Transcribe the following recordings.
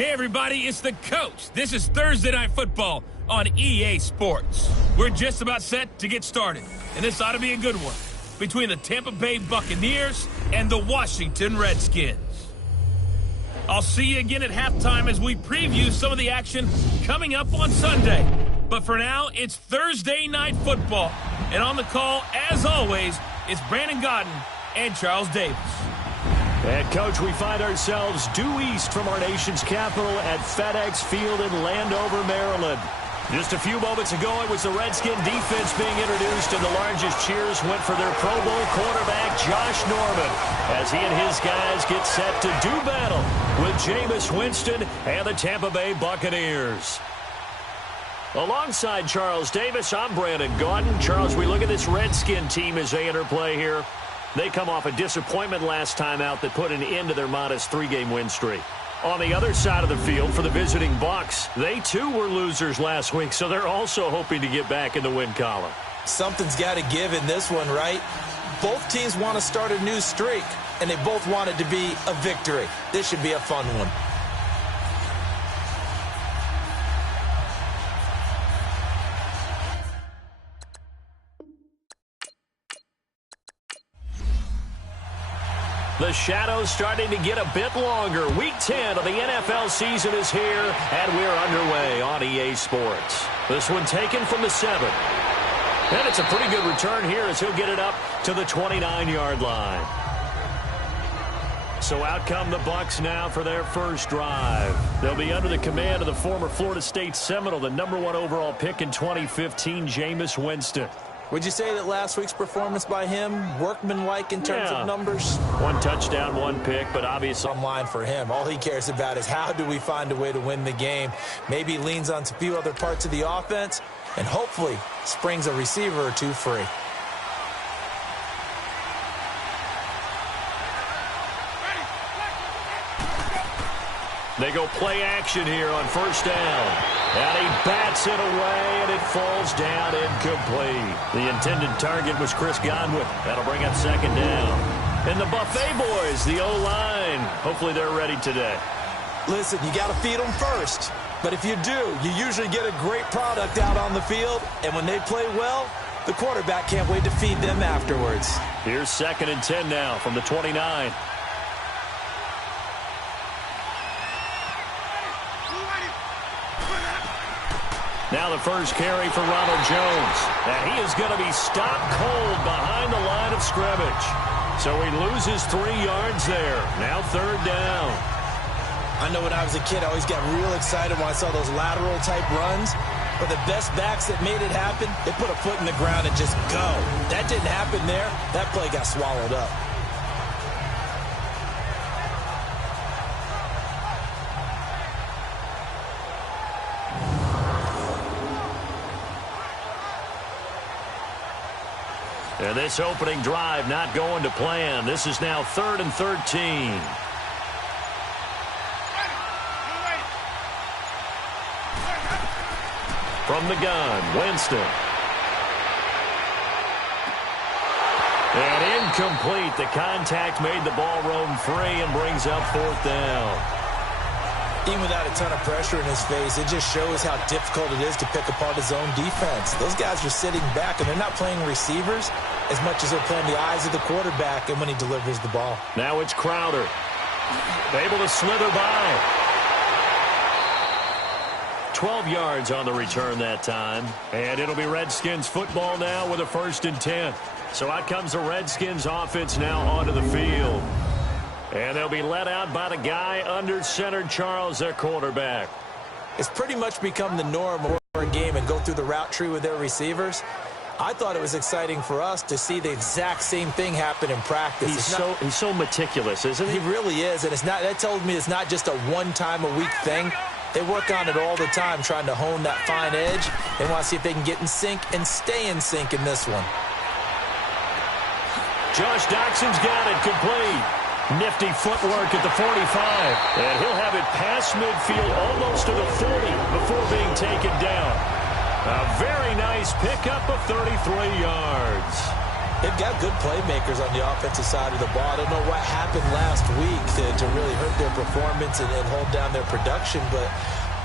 Hey everybody, it's the coach. This is Thursday Night Football on EA Sports. We're just about set to get started, and this ought to be a good one between the Tampa Bay Buccaneers and the Washington Redskins. I'll see you again at halftime as we preview some of the action coming up on Sunday. But for now, it's Thursday Night Football, and on the call, as always, it's Brandon Godden and Charles Davis. And, Coach, we find ourselves due east from our nation's capital at FedEx Field in Landover, Maryland. Just a few moments ago, it was the Redskin defense being introduced, and the largest cheers went for their Pro Bowl quarterback, Josh Norman, as he and his guys get set to do battle with Jameis Winston and the Tampa Bay Buccaneers. Alongside Charles Davis, I'm Brandon Gaudin. Charles, we look at this Redskin team as they enter play here. They come off a disappointment last time out that put an end to their modest 3-game win streak. On the other side of the field for the visiting Bucs, they too were losers last week, so they're also hoping to get back in the win column. Something's got to give in this one, right? Both teams want to start a new streak, and they both want it to be a victory. This should be a fun one. The shadow's starting to get a bit longer. Week 10 of the NFL season is here, and we're underway on EA Sports. This one taken from the 7. And it's a pretty good return here as he'll get it up to the 29-yard line. So out come the Bucs now for their first drive. They'll be under the command of the former Florida State Seminole, the #1 overall pick in 2015, Jameis Winston. Would you say that last week's performance by him, workmanlike in terms of numbers? 1 touchdown, 1 pick, but obviously on line for him. All he cares about is how do we find a way to win the game. Maybe leans on a few other parts of the offense, and hopefully springs a receiver or two free. They go play action here on first down. And he bats it away, and it falls down incomplete. The intended target was Chris Godwin. That'll bring up second down. And the Buffet boys, the O-line, hopefully they're ready today. Listen, you got to feed them first. But if you do, you usually get a great product out on the field. And when they play well, the quarterback can't wait to feed them afterwards. Here's 2nd and 10 now from the 29. Now the first carry for Ronald Jones. And he is going to be stopped cold behind the line of scrimmage. So he loses 3 yards there. Now 3rd down. I know when I was a kid, I always got real excited when I saw those lateral-type runs. But the best backs that made it happen, they put a foot in the ground and just go. That didn't happen there. That play got swallowed up. And this opening drive not going to plan. This is now 3rd and 13. From the gun, Winston. And incomplete. The contact made the ball roam free and brings up 4th down. Even without a ton of pressure in his face, it just shows how difficult it is to pick apart his own defense. Those guys are sitting back, and they're not playing receivers as much as they're playing the eyes of the quarterback and when he delivers the ball. Now it's Crowder. Able to slither by. 12 yards on the return that time. And it'll be Redskins football now with a 1st and 10. So out comes the Redskins offense now onto the field. And they'll be let out by the guy under center, Charles, their quarterback. It's pretty much become the norm of a game and go through the route tree with their receivers. I thought it was exciting for us to see the exact same thing happen in practice. He's so meticulous, isn't he? He really is, and that tells me it's not just a one-time-a-week thing. They work on it all the time, trying to hone that fine edge. They want to see if they can get in sync and stay in sync in this one. Josh Doxson's got it complete. Nifty footwork at the 45. And he'll have it past midfield almost to the 40 before being taken down. A very nice pickup of 33 yards. They've got good playmakers on the offensive side of the ball. I don't know what happened last week to really hurt their performance and hold down their production, but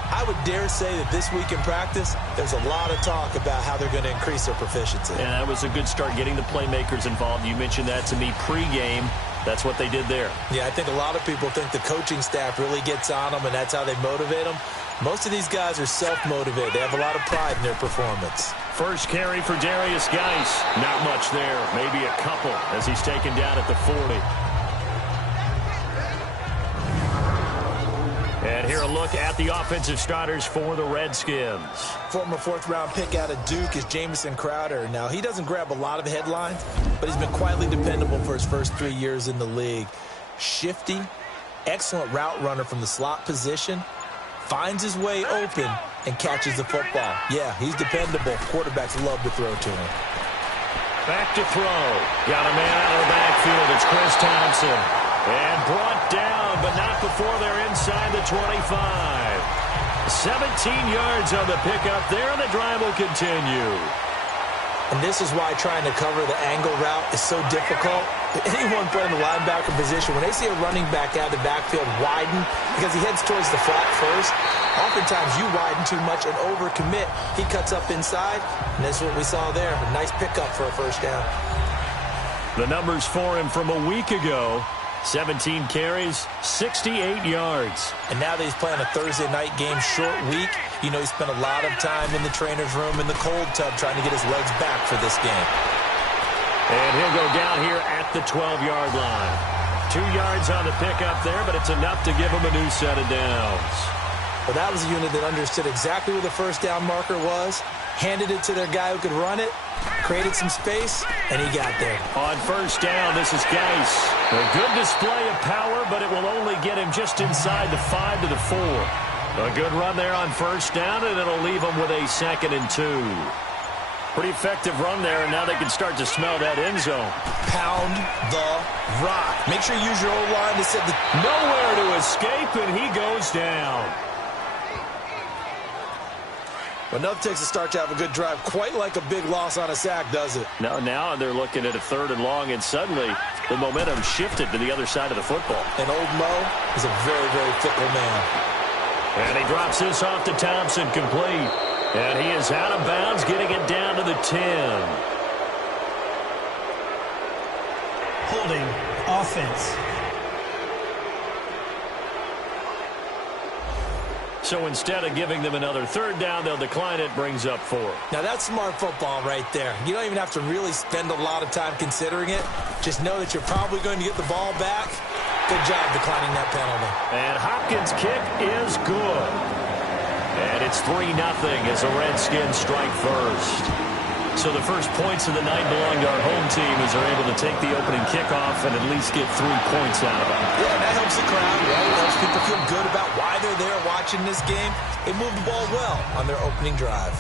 I would dare say that this week in practice, there's a lot of talk about how they're going to increase their proficiency. And that was a good start, getting the playmakers involved. You mentioned that to me pregame. That's what they did there. Yeah, I think a lot of people think the coaching staff really gets on them, and that's how they motivate them. Most of these guys are self-motivated. They have a lot of pride in their performance. First carry for Darius Geis. Not much there. Maybe a couple as he's taken down at the 40. And here a look at the offensive starters for the Redskins. Former fourth-round pick out of Duke is Jamison Crowder. Now, he doesn't grab a lot of headlines, but he's been quietly dependable for his first 3 years in the league. Shifty, excellent route runner from the slot position, finds his way open and catches the football. Yeah, he's dependable. Quarterbacks love to throw to him. Back to throw. Got a man out of the backfield. It's Chris Thompson. And brought down, but not before they're inside the 25. 17 yards on the pickup there, and the drive will continue. And this is why trying to cover the angle route is so difficult. Anyone playing the linebacker position, when they see a running back out of the backfield widen, because he heads towards the flat first, oftentimes you widen too much and overcommit. He cuts up inside, and that's what we saw there. A nice pickup for a first down. The numbers for him from a week ago. 17 carries, 68 yards. And now that he's playing a Thursday night game, short week, you know he spent a lot of time in the trainer's room in the cold tub trying to get his legs back for this game. And he'll go down here at the 12-yard line. 2 yards on the pickup there, but it's enough to give him a new set of downs. Well, that was a unit that understood exactly where the first down marker was, handed it to their guy who could run it, created some space, and he got there. On first down, this is Geis. A good display of power, but it will only get him just inside the 5 to the 4. A good run there on first down, and it'll leave him with a 2nd and 2. Pretty effective run there, and now they can start to smell that end zone. Pound the rock. Make sure you use your O-line to set the... Nowhere to escape, and he goes down. But enough takes a start to have a good drive. Quite like a big loss on a sack, does it? No, now they're looking at a 3rd and long, and suddenly the momentum shifted to the other side of the football. And old Mo is a very, very fickle man. And he drops this off to Thompson, complete. And he is out of bounds, getting it down to the 10. Holding offense. So instead of giving them another 3rd down, they'll decline it, brings up 4. Now that's smart football right there. You don't even have to really spend a lot of time considering it. Just know that you're probably going to get the ball back. Good job declining that penalty. And Hopkins' kick is good. And it's 3-0 as the Redskins strike first. So the first points of the night belong to our home team as they're able to take the opening kickoff and at least get 3 points out of it. Yeah, that helps the crowd, right? It helps people feel good about why they're there watching this game. They moved the ball well on their opening drive.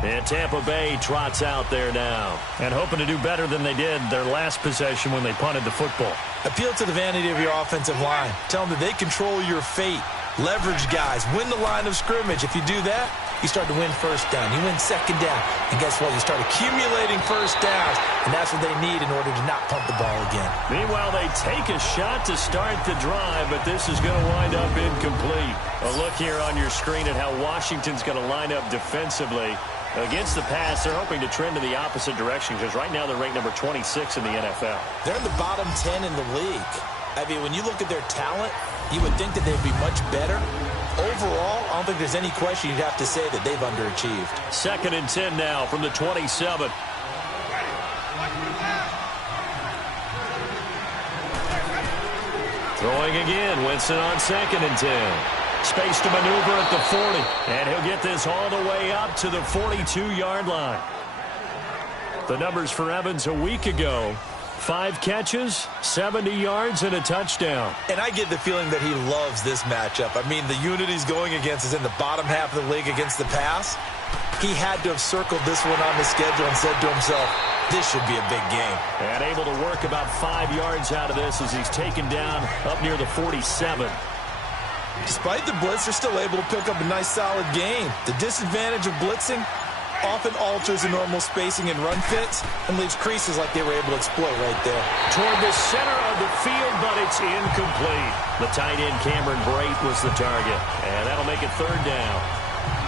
And Tampa Bay trots out there now and hoping to do better than they did their last possession when they punted the football. Appeal to the vanity of your offensive line. Tell them that they control your fate. Leverage guys. Win the line of scrimmage. If you do that, you start to win first down. You win second down. And guess what? You start accumulating first downs. And that's what they need in order to not pump the ball again. Meanwhile, they take a shot to start the drive, but this is going to wind up incomplete. A look here on your screen at how Washington's going to line up defensively. Against the pass, they're hoping to trend in the opposite direction because right now they're ranked number 26 in the NFL. They're in the bottom 10 in the league. I mean, when you look at their talent, you would think that they'd be much better. Overall, I don't think there's any question you'd have to say that they've underachieved. 2nd and 10 now from the 27. Throwing again, Winston on 2nd and 10. Space to maneuver at the 40. And he'll get this all the way up to the 42-yard line. The numbers for Evans a week ago. 5 catches, 70 yards, and a touchdown. And I get the feeling that he loves this matchup. I mean, the unit he's going against is in the bottom half of the league against the pass. He had to have circled this one on the schedule and said to himself, this should be a big game. And able to work about 5 yards out of this as he's taken down up near the 47. Despite the blitz, they're still able to pick up a nice solid gain. The disadvantage of blitzing, often alters the normal spacing and run fits and leaves creases like they were able to exploit right there. Toward the center of the field, but it's incomplete. The tight end, Cameron Brate, was the target. And that'll make it third down.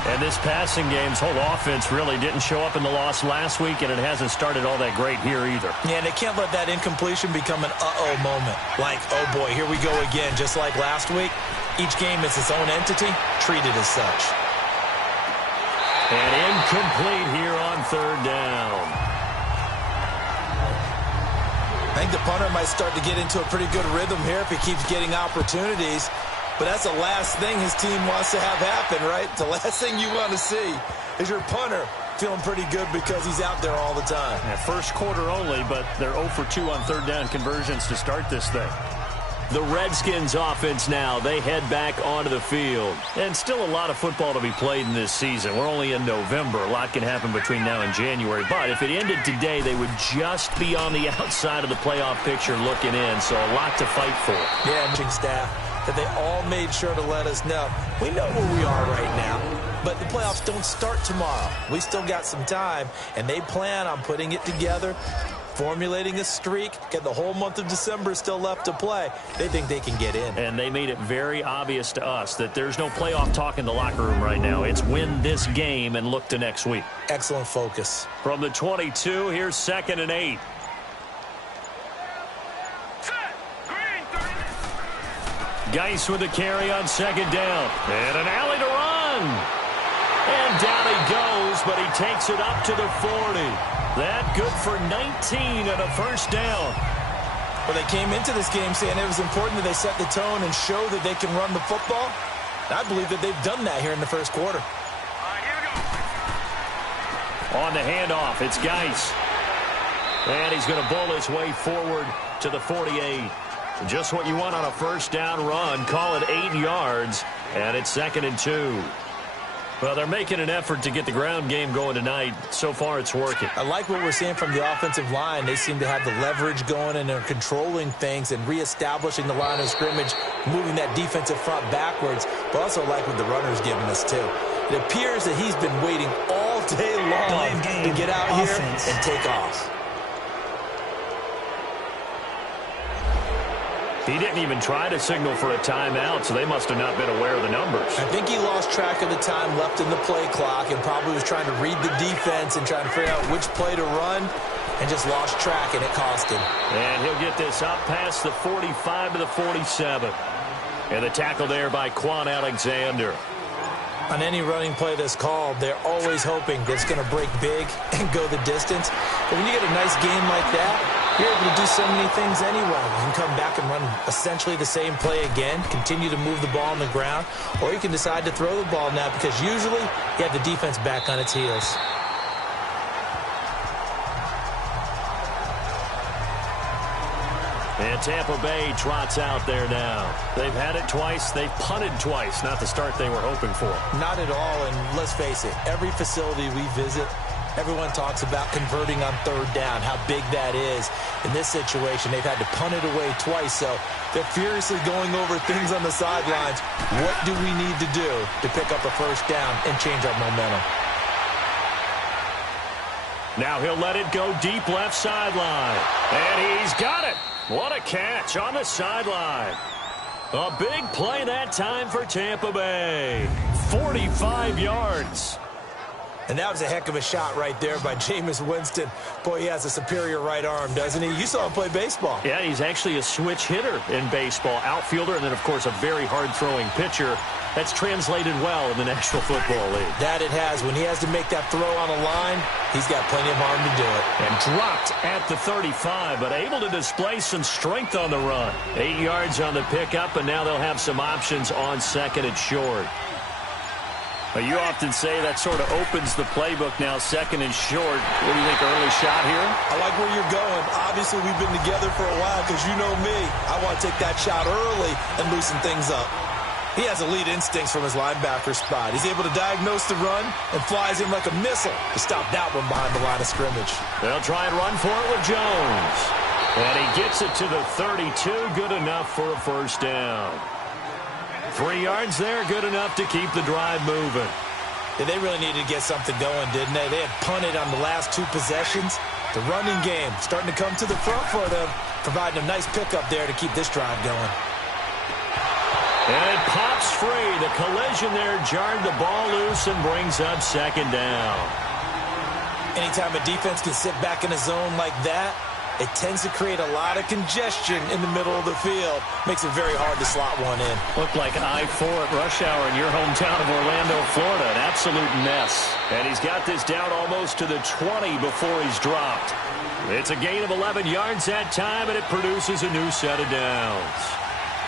And this passing game's whole offense really didn't show up in the loss last week, and it hasn't started all that great here either. Yeah, and they can't let that incompletion become an uh-oh moment. Like, oh boy, here we go again, just like last week. Each game is its own entity, treated as such. And incomplete here on third down. I think the punter might start to get into a pretty good rhythm here if he keeps getting opportunities. But that's the last thing his team wants to have happen, right? The last thing you want to see is your punter feeling pretty good because he's out there all the time. Yeah, first quarter only, but they're 0 for 2 on third down conversions to start this thing. The Redskins offense now, they head back onto the field. And still a lot of football to be played in this season. We're only in November. A lot can happen between now and January. But if it ended today, they would just be on the outside of the playoff picture looking in. So a lot to fight for. Yeah, staff, that they all made sure to let us know. We know where we are right now, but the playoffs don't start tomorrow. We still got some time, and they plan on putting it together, formulating a streak, get the whole month of December still left to play. They think they can get in. And they made it very obvious to us that there's no playoff talk in the locker room right now. It's win this game and look to next week. Excellent focus. From the 22, here's 2nd and 8. Geis with the carry on 2nd down. And an alley to run. And down he goes, but he takes it up to the 40. That good for 19 and a first down. Well, they came into this game saying it was important that they set the tone and show that they can run the football. I believe that they've done that here in the first quarter. On the handoff, it's Geis. And he's going to bull his way forward to the 48. Just what you want on a first down run. Call it 8 yards, and it's 2nd and 2. Well, they're making an effort to get the ground game going tonight. So far, it's working. I like what we're seeing from the offensive line. They seem to have the leverage going, and they're controlling things and reestablishing the line of scrimmage, moving that defensive front backwards, but also like what the runner's giving us, too. It appears that he's been waiting all day long to get out here and take off. He didn't even try to signal for a timeout, so they must have not been aware of the numbers. I think he lost track of the time left in the play clock and probably was trying to read the defense and trying to figure out which play to run and just lost track, and it cost him. And he'll get this up past the 45 to the 47. And the tackle there by Quan Alexander. On any running play that's called, they're always hoping that it's going to break big and go the distance. But when you get a nice game like that, you're able to do so many things anyway. You can come back and run essentially the same play again, continue to move the ball on the ground, or you can decide to throw the ball now because usually you have the defense back on its heels. And Tampa Bay trots out there now. They've had it twice. They've punted twice. Not the start they were hoping for. Not at all, and let's face it, every facility we visit, everyone talks about converting on third down, how big that is. In this situation, they've had to punt it away twice, so they're furiously going over things on the sidelines. What do we need to do to pick up a first down and change our momentum? Now he'll let it go deep left sideline. And he's got it. What a catch on the sideline. A big play that time for Tampa Bay. 45 yards. And that was a heck of a shot right there by Jameis Winston. Boy, he has a superior right arm, doesn't he? You saw him play baseball. Yeah, he's actually a switch hitter in baseball. Outfielder, and then, of course, a very hard-throwing pitcher. That's translated well in the National Football League. That it has. When he has to make that throw on a line, he's got plenty of arm to do it. And dropped at the 35, but able to display some strength on the run. 8 yards on the pickup, and now they'll have some options on 2nd and short. You often say that sort of opens the playbook now, 2nd and short. What do you think, early shot here? I like where you're going. Obviously, we've been together for a while because you know me. I want to take that shot early and loosen things up. He has elite instincts from his linebacker spot. He's able to diagnose the run and flies in like a missile to stop that one behind the line of scrimmage. They'll try and run for it with Jones. And he gets it to the 32. Good enough for a first down. 3 yards there, good enough to keep the drive moving. Yeah, they really needed to get something going, didn't they? They had punted on the last 2 possessions. The running game starting to come to the front for them, providing a nice pickup there to keep this drive going. And it pops free. The collision there jarred the ball loose and brings up second down. Anytime a defense can sit back in a zone like that, it tends to create a lot of congestion in the middle of the field. Makes it very hard to slot one in. Looked like I-4 at rush hour in your hometown of Orlando, Florida. An absolute mess. And he's got this down almost to the 20 before he's dropped. It's a gain of 11 yards that time, and it produces a new set of downs.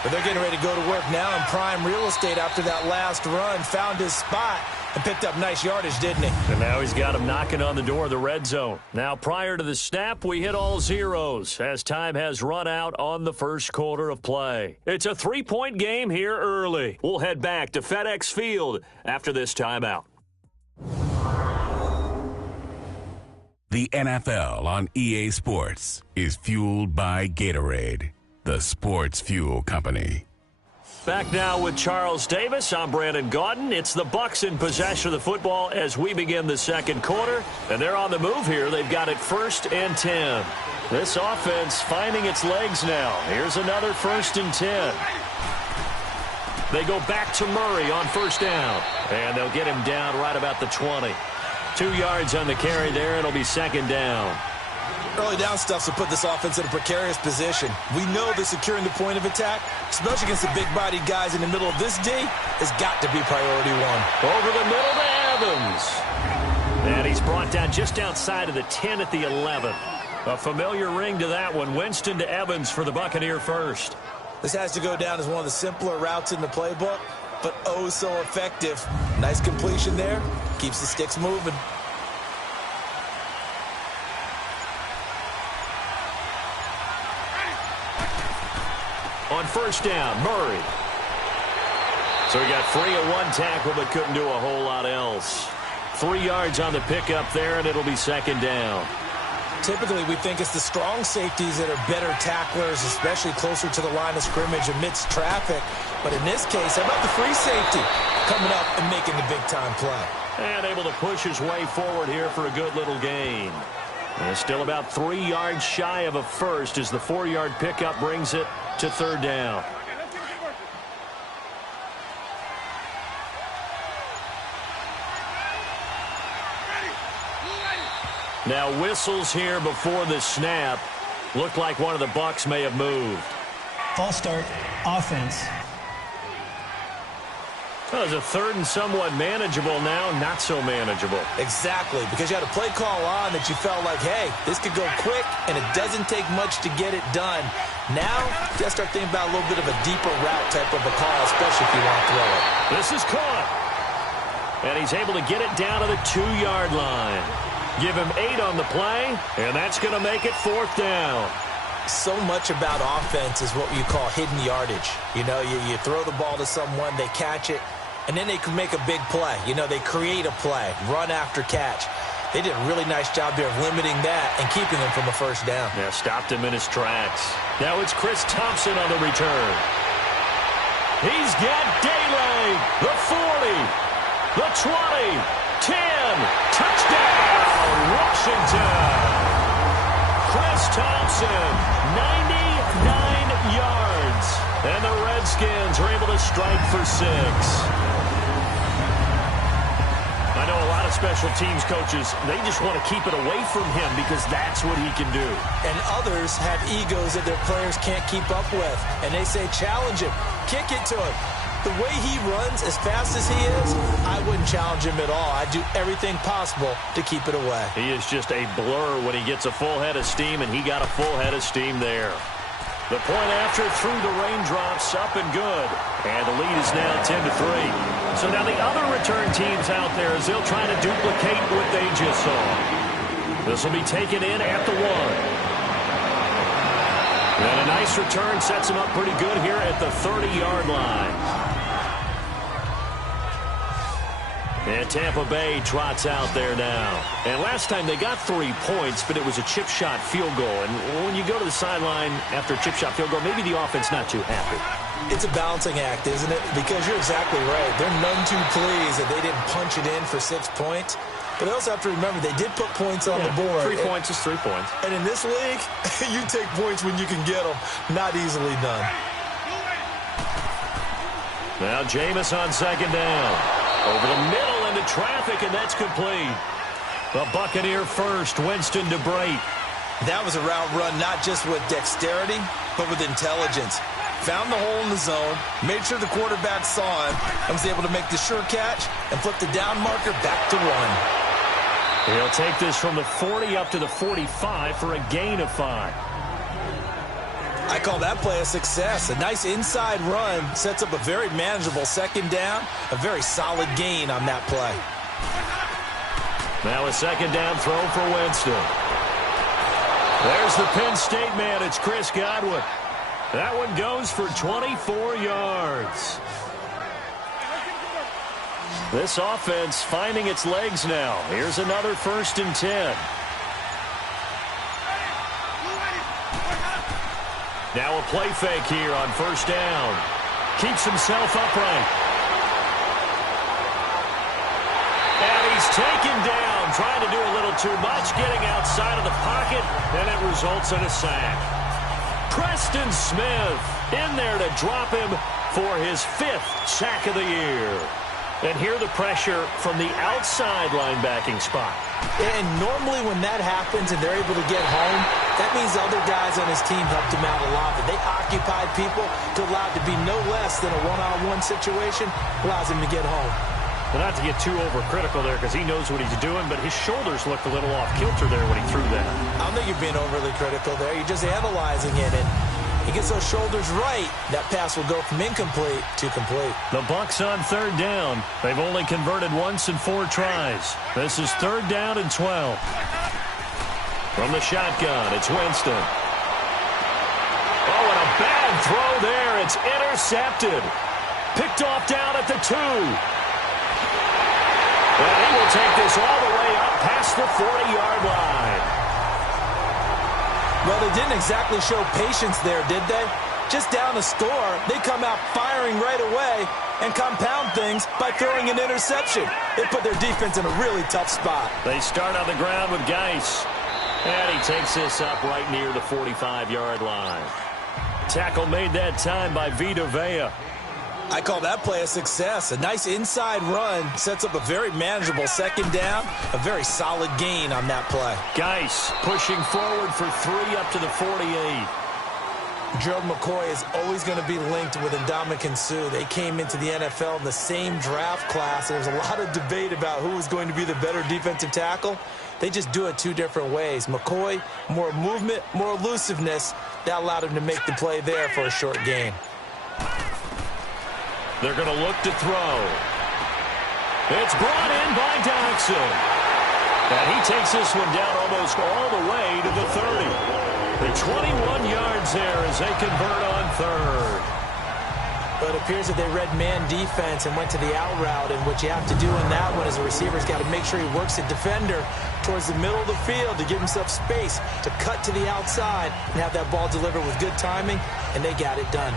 But they're getting ready to go to work now in prime real estate after that last run. Found his spot and picked up nice yardage, didn't he? And now he's got him knocking on the door of the red zone. Now, prior to the snap, we hit all zeros as time has run out on the first quarter of play. It's a 3-point game here early. We'll head back to FedEx Field after this timeout. The NFL on EA Sports is fueled by Gatorade, the sports fuel company. Back now with Charles Davis. I'm Brandon Gaudin. It's the Bucs in possession of the football as we begin the second quarter. And they're on the move here. They've got it 1st and 10. This offense finding its legs now. Here's another 1st and 10. They go back to Murray on 1st down. And they'll get him down right about the 20. 2 yards on the carry there. It'll be 2nd down. Early down stuff to put this offense in a precarious position. We know that securing the point of attack, especially against the big-bodied guys in the middle of this D, has got to be priority 1. Over the middle to Evans. And he's brought down just outside of the 10 at the 11. A familiar ring to that one. Winston to Evans for the Buccaneer first. This has to go down as one of the simpler routes in the playbook, but oh so effective. Nice completion there. Keeps the sticks moving. On 1st down, Murray. So he got free of 1 tackle but couldn't do a whole lot else. 3 yards on the pickup there, and it'll be 2nd down. Typically, we think it's the strong safeties that are better tacklers, especially closer to the line of scrimmage amidst traffic. But in this case, how about the free safety coming up and making the big-time play? And able to push his way forward here for a good little gain. And still about 3 yards shy of a first as the 4-yard pickup brings it to 3rd down. Now whistles here before the snap. Looked like one of the Bucs may have moved. False start, offense. Well, it's a 3rd and somewhat manageable now, not so manageable. Exactly, because you had a play call on that you felt like, hey, this could go quick, and it doesn't take much to get it done. Now, you got to start thinking about a little bit of a deeper route type of a call, especially if you want to throw it. This is caught. And he's able to get it down to the 2-yard line. Give him 8 on the play, and that's going to make it 4th down. So much about offense is what you call hidden yardage. You know, you throw the ball to someone, they catch it, and then they can make a big play. You know, they create a play, run after catch. They did a really nice job there of limiting that and keeping him from a 1st down. Yeah, stopped him in his tracks. Now it's Chris Thompson on the return. He's got daylight. The 40, the 20, 10, touchdown, Washington. Chris Thompson, 99 yards. And the Redskins are able to strike for 6. I know a lot of special teams coaches, they just want to keep it away from him because that's what he can do. And others have egos that their players can't keep up with. And they say, challenge him, kick it to him. The way he runs as fast as he is, I wouldn't challenge him at all. I'd do everything possible to keep it away. He is just a blur when he gets a full head of steam, and he got a full head of steam there. The point after through the raindrops, up and good. And the lead is now 10-3. So now the other return teams out there as they'll try to duplicate what they just saw. This will be taken in at the 1. And a nice return sets him up pretty good here at the 30-yard line. And Tampa Bay trots out there now. And last time they got 3 points, but it was a chip shot field goal. And when you go to the sideline after a chip shot field goal, maybe the offense not too happy. It's a balancing act, isn't it? Because you're exactly right. They're none too pleased that they didn't punch it in for 6 points. But they also have to remember they did put points on the board. 3 points is 3 points. And in this league, you take points when you can get them. Not easily done. Now Jameis on second down. Over the middle into traffic, and that's complete. The Buccaneer first, Winston to Brate. That was a route run not just with dexterity, but with intelligence. Found the hole in the zone, made sure the quarterback saw him, and was able to make the sure catch and flip the down marker back to 1. He'll take this from the 40 up to the 45 for a gain of 5. I call that play a success. A nice inside run sets up a very manageable second down, a very solid gain on that play. Now a second down throw for Winston. There's the Penn State man. It's Chris Godwin. That one goes for 24 yards. This offense finding its legs now. Here's another 1st and 10. Now a play fake here on 1st down. Keeps himself upright. And he's taken down, trying to do a little too much, getting outside of the pocket, and it results in a sack. Preston Smith in there to drop him for his 5th sack of the year. And here the pressure from the outside linebacking spot. And normally when that happens and they're able to get home, that means other guys on his team helped him out a lot. That they occupied people to allow it to be no less than a one-on-one situation, allows him to get home. Well, not to get too overcritical there because he knows what he's doing, but his shoulders looked a little off kilter there when he threw that. I don't think you're being overly critical there. You're just analyzing it, and he gets those shoulders right. That pass will go from incomplete to complete. The Bucs on 3rd down. They've only converted once in 4 tries. This is 3rd down and 12. From the shotgun, it's Winston. Oh, and a bad throw there. It's intercepted. Picked off down at the 2. And he will take this all the way up past the 40-yard line. Well, they didn't exactly show patience there, did they? Just down a score, they come out firing right away and compound things by throwing an interception. They put their defense in a really tough spot. They start on the ground with Geis. And he takes this up right near the 45-yard line. Tackle made that time by Vita Vea. I call that play a success. A nice inside run sets up a very manageable second down. A very solid gain on that play. Geis pushing forward for 3 up to the 48. Gerald McCoy is always going to be linked with Ndamukong Suh. They came into the NFL in the same draft class. There was a lot of debate about who was going to be the better defensive tackle. They just do it 2 different ways. McCoy, more movement, more elusiveness. That allowed him to make the play there for a short gain. They're going to look to throw. It's brought in by Dodson. And he takes this one down almost all the way to the 30. The 21 yards there as they convert on 3rd. But it appears that they read man defense and went to the out route. And what you have to do in that one is a receiver's got to make sure he works the defender towards the middle of the field to give himself space to cut to the outside and have that ball delivered with good timing. And they got it done.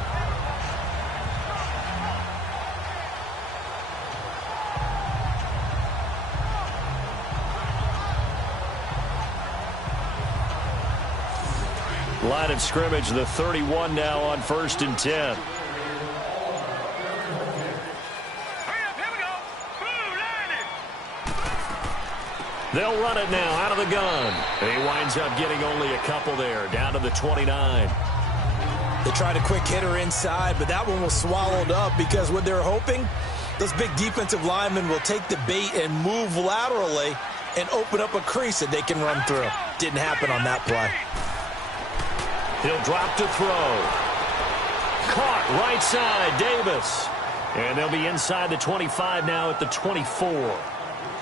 Line of scrimmage, the 31 now on 1st and 10. They'll run it now out of the gun. And he winds up getting only a couple there, down to the 29. They tried a quick hitter inside, but that one was swallowed up because what they're hoping, those big defensive linemen will take the bait and move laterally and open up a crease that they can run through. Didn't happen on that play. He'll drop to throw. Caught right side, Davis. And they'll be inside the 25 now at the 24.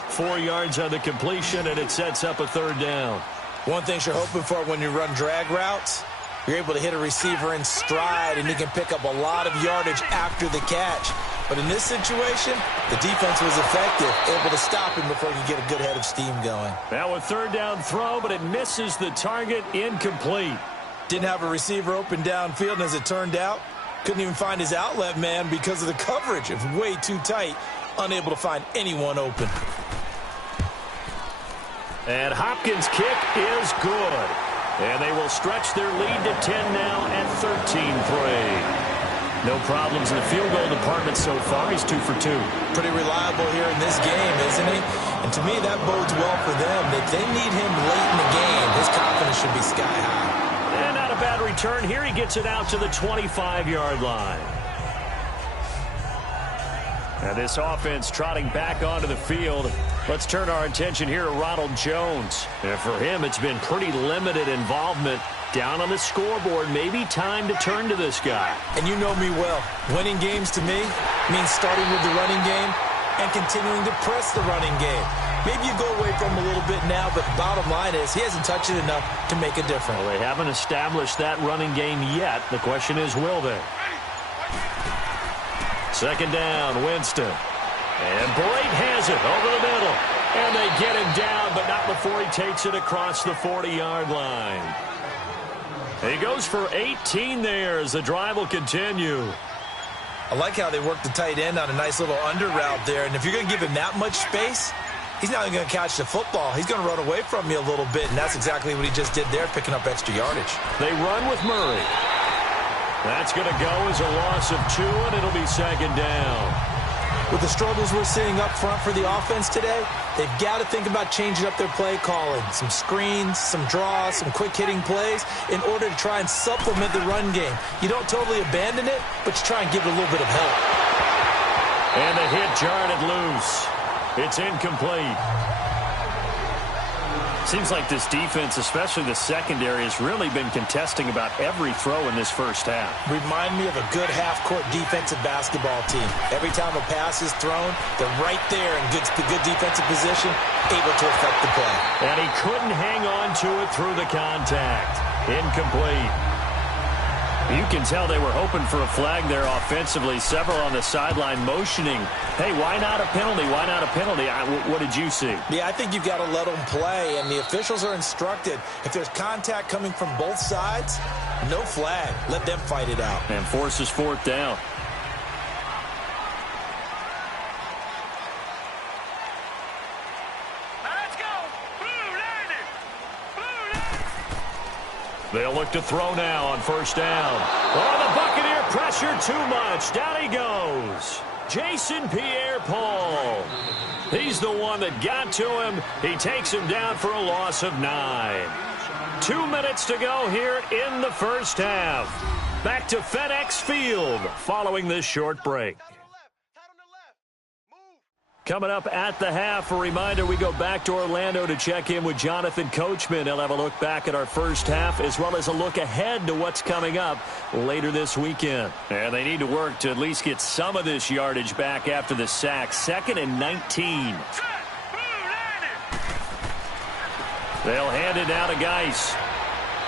4 yards on the completion, and it sets up a 3rd down. One thing you're hoping for when you run drag routes, you're able to hit a receiver in stride, and he can pick up a lot of yardage after the catch. But in this situation, the defense was effective, able to stop him before he could get a good head of steam going. Now a 3rd down throw, but it misses the target, incomplete. Didn't have a receiver open downfield, and as it turned out, Couldn't even find his outlet man because of the coverage. It's way too tight. Unable to find anyone open. And Hopkins' kick is good. And they will stretch their lead to 10 now at 13-3. No problems in the field goal department so far. He's 2 for 2. Pretty reliable here in this game, isn't he? And to me, that bodes well for them. If they need him late in the game, his confidence should be sky high. And not a bad return here. He gets it out to the 25-yard line. And this offense trotting back onto the field. Let's turn our attention here to Ronald Jones. And for him, it's been pretty limited involvement down on the scoreboard. Maybe time to turn to this guy. And you know me well. Winning games to me means starting with the running game and continuing to press the running game. Maybe you go away from him a little bit now, but bottom line is he hasn't touched it enough to make a difference. Well, they haven't established that running game yet. The question is, will they? Second down, Winston. And Blake has it over the middle. And they get him down, but not before he takes it across the 40-yard line. He goes for 18 there as the drive will continue. I like how they work the tight end on a nice little under route there. And if you're going to give him that much space, he's not going to catch the football. He's going to run away from you a little bit, and that's exactly what he just did there, picking up extra yardage. They run with Murray. That's going to go as a loss of 2, and it'll be second down. With the struggles we're seeing up front for the offense today, they've got to think about changing up their play calling. Some screens, some draws, some quick-hitting plays in order to try and supplement the run game. You don't totally abandon it, but you try and give it a little bit of help. And the hit jarred it loose. It's incomplete. Seems like this defense, especially the secondary, has really been contesting about every throw in this first half. Remind me of a good half-court defensive basketball team. Every time a pass is thrown, they're right there in good defensive position, able to affect the play. And he couldn't hang on to it through the contact. Incomplete. You can tell they were hoping for a flag there offensively. Several on the sideline motioning, hey, why not a penalty? Why not a penalty? What did you see? Yeah, I think you've got to let them play, and the officials are instructed. If there's contact coming from both sides, no flag. Let them fight it out. And forces fourth down. They'll look to throw now on first down. Oh, the Buccaneer pressure too much. Down he goes. Jason Pierre-Paul. He's the one that got to him. He takes him down for a loss of 9. 2 minutes to go here in the first half. Back to FedEx Field following this short break. Coming up at the half, a reminder, we go back to Orlando to check in with Jonathan Coachman. He'll have a look back at our first half as well as a look ahead to what's coming up later this weekend. And they need to work to at least get some of this yardage back after the sack. 2nd and 19. They'll hand it down to Geis.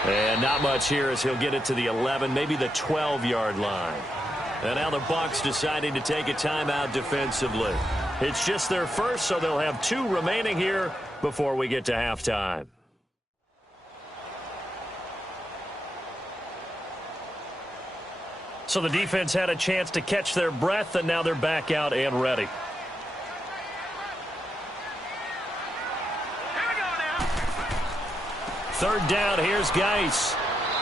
And not much here as he'll get it to the 11, maybe the 12-yard line. And now the Bucs deciding to take a timeout defensively. It's just their first, so they'll have 2 remaining here before we get to halftime. So the defense had a chance to catch their breath, and now they're back out and ready. Third down, here's Geis.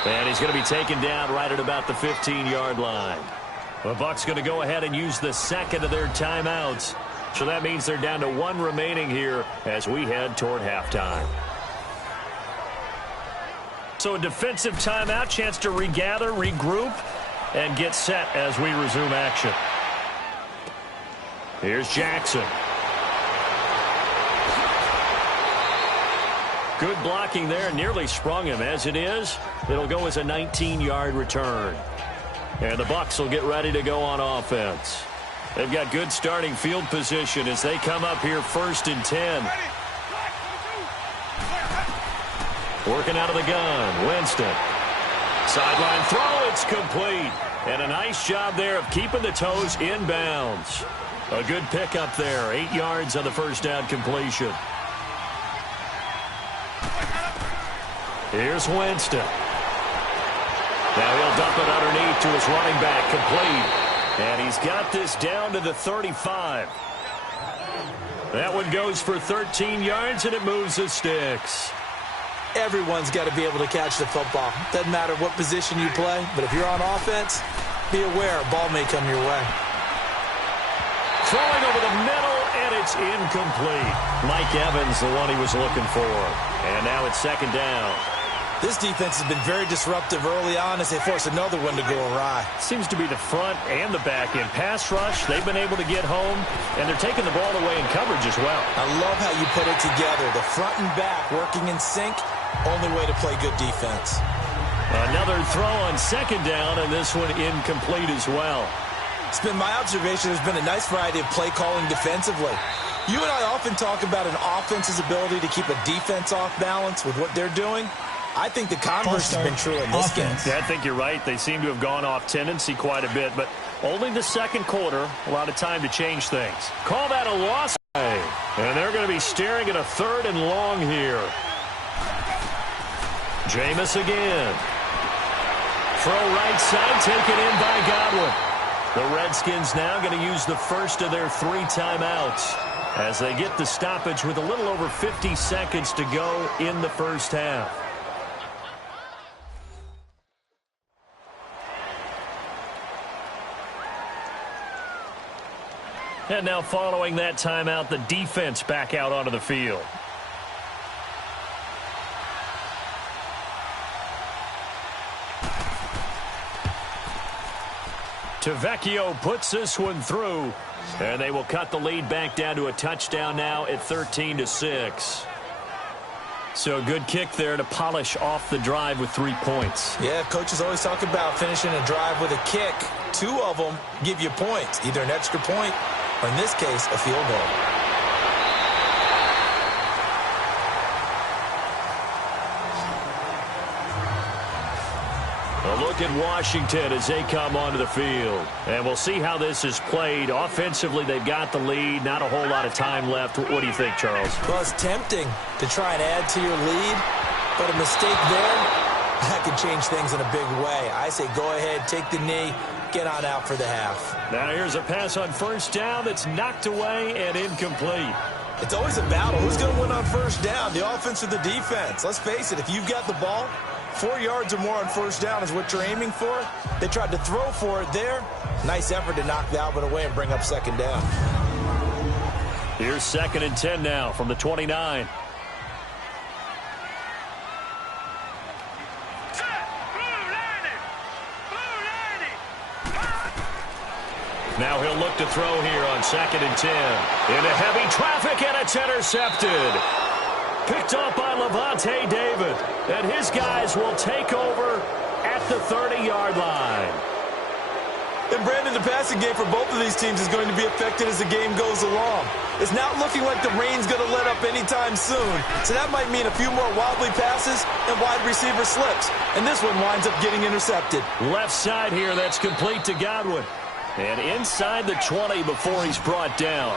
And he's going to be taken down right at about the 15-yard line. The Bucs going to go ahead and use the second of their timeouts. So that means they're down to 1 remaining here as we head toward halftime. So a defensive timeout, chance to regather, regroup, and get set as we resume action. Here's Jackson. Good blocking there, nearly sprung him. As it is, it'll go as a 19-yard return. And the Bucs will get ready to go on offense. They've got good starting field position as they come up here 1st and 10. Working out of the gun, Winston. Sideline throw, it's complete. And a nice job there of keeping the toes in bounds. A good pickup there, 8 yards on the first down completion. Here's Winston. Now he'll dump it underneath to his running back, complete. And he's got this down to the 35. That one goes for 13 yards, and it moves the sticks. Everyone's got to be able to catch the football. Doesn't matter what position you play, but if you're on offense, be aware a ball may come your way. Throwing over the middle, and it's incomplete. Mike Evans, the one he was looking for. And now it's second down. This defense has been very disruptive early on as they force another one to go awry. Seems to be the front and the back end. Pass rush, they've been able to get home, and they're taking the ball away in coverage as well. I love how you put it together. The front and back working in sync, only way to play good defense. Another throw on second down, and this one incomplete as well. It's been my observation there's been a nice variety of play calling defensively. You and I often talk about an offense's ability to keep a defense off balance with what they're doing. I think the converse has been true in this game. Yeah, I think you're right. They seem to have gone off tendency quite a bit, but only the second quarter, a lot of time to change things. Call that a loss. And they're going to be staring at a 3rd and long here. Jameis again. Throw right side, taken in by Godwin. The Redskins now going to use the first of their 3 timeouts as they get the stoppage with a little over 50 seconds to go in the first half. And now following that timeout, the defense back out onto the field. Tavecchio puts this one through, and they will cut the lead back down to a touchdown now at 13-6. So a good kick there to polish off the drive with 3 points. Yeah, coaches always talk about finishing a drive with a kick. 2 of them give you points, either an extra point or, in this case, a field goal. A look at Washington as they come onto the field. And we'll see how this is played. Offensively, they've got the lead. Not a whole lot of time left. What do you think, Charles? Well, it's tempting to try and add to your lead, but a mistake there, that could change things in a big way. I say go ahead, take the knee, get on out for the half. Now here's a pass on first down that's knocked away and incomplete. It's always a battle. Who's going to win on first down, the offense or the defense? Let's face it, if you've got the ball, 4 yards or more on first down is what you're aiming for. They tried to throw for it there. Nice effort to knock that one away and bring up second down. Here's 2nd and 10 now from the 29. Now he'll look to throw here on 2nd and 10. Into heavy traffic, and it's intercepted. Picked up by Levante David. And his guys will take over at the 30-yard line. And, Brandon, the passing game for both of these teams is going to be affected as the game goes along. It's not looking like the rain's going to let up anytime soon. So that might mean a few more wobbly passes and wide receiver slips. And this one winds up getting intercepted. Left side here, that's complete to Godwin. And inside the 20 before he's brought down.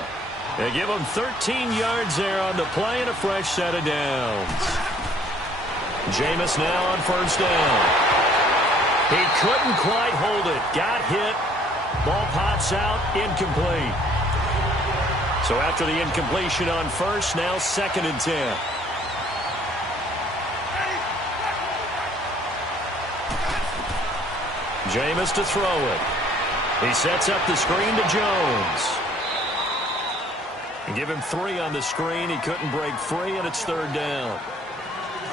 They give him 13 yards there on the play and a fresh set of downs. Jameis now on first down. He couldn't quite hold it. Got hit. Ball pops out. Incomplete. So after the incompletion on first, now 2nd and 10. Jameis to throw it. He sets up the screen to Jones. And give him 3 on the screen. He couldn't break free, and it's 3rd down.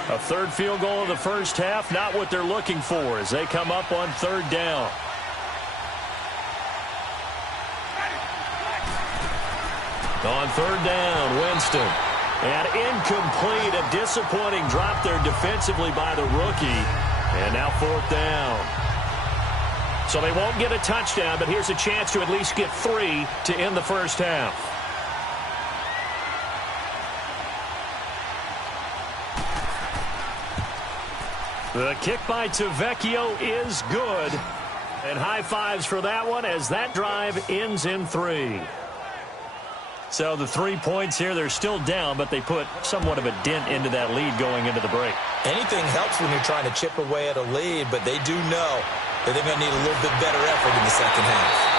A 3rd field goal of the first half, not what they're looking for as they come up on 3rd down. On 3rd down, Winston. And incomplete, a disappointing drop there defensively by the rookie. And now 4th down. So they won't get a touchdown, but here's a chance to at least get 3 to end the first half. The kick by Tavecchio is good. And high fives for that one as that drive ends in 3. So the 3 points here, they're still down, but they put somewhat of a dent into that lead going into the break. Anything helps when you're trying to chip away at a lead, but they do know but they're going to need a little bit better effort in the second half.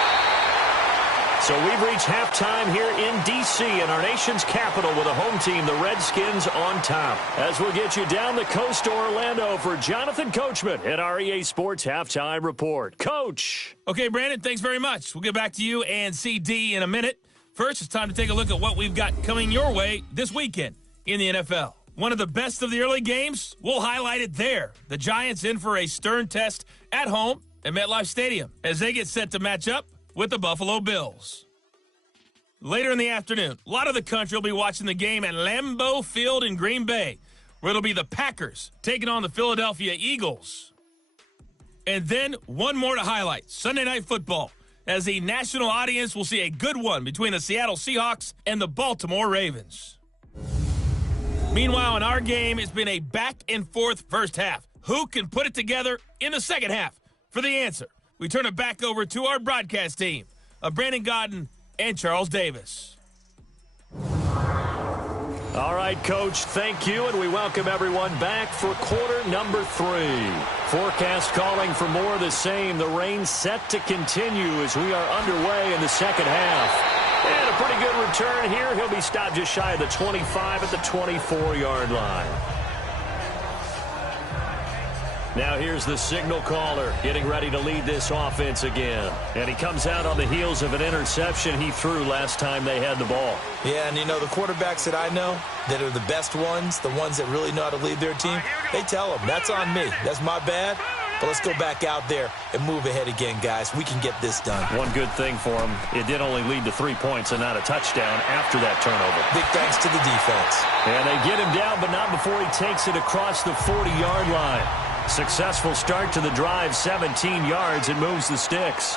So we've reached halftime here in D.C. in our nation's capital with a home team, the Redskins, on top. As we'll get you down the coast to Orlando for Jonathan Coachman at our EA Sports Halftime Report. Coach. Okay, Brandon, thanks very much. We'll get back to you and CD in a minute. First, it's time to take a look at what we've got coming your way this weekend in the NFL. One of the best of the early games, we'll highlight it there. The Giants in for a stern test at home at MetLife Stadium as they get set to match up with the Buffalo Bills. Later in the afternoon, a lot of the country will be watching the game at Lambeau Field in Green Bay, where it'll be the Packers taking on the Philadelphia Eagles. And then one more to highlight, Sunday Night Football, as the national audience will see a good one between the Seattle Seahawks and the Baltimore Ravens. Meanwhile, in our game, it's been a back-and-forth first half. Who can put it together in the second half? For the answer, we turn it back over to our broadcast team of Brandon Godden and Charles Davis. All right, Coach, thank you, and we welcome everyone back for quarter number 3. Forecast calling for more of the same. The rain set to continue as we are underway in the second half. And a pretty good return here. He'll be stopped just shy of the 25 at the 24-yard line. Now here's the signal caller getting ready to lead this offense again. And he comes out on the heels of an interception he threw last time they had the ball. Yeah, and you know, the quarterbacks that I know that are the best ones, the ones that really know how to lead their team, they tell them, that's on me. That's my bad. But let's go back out there and move ahead again, guys. We can get this done. One good thing for him, it did only lead to 3 points and not a touchdown after that turnover. Big thanks to the defense. And they get him down, but not before he takes it across the 40-yard line. Successful start to the drive, 17 yards, and moves the sticks.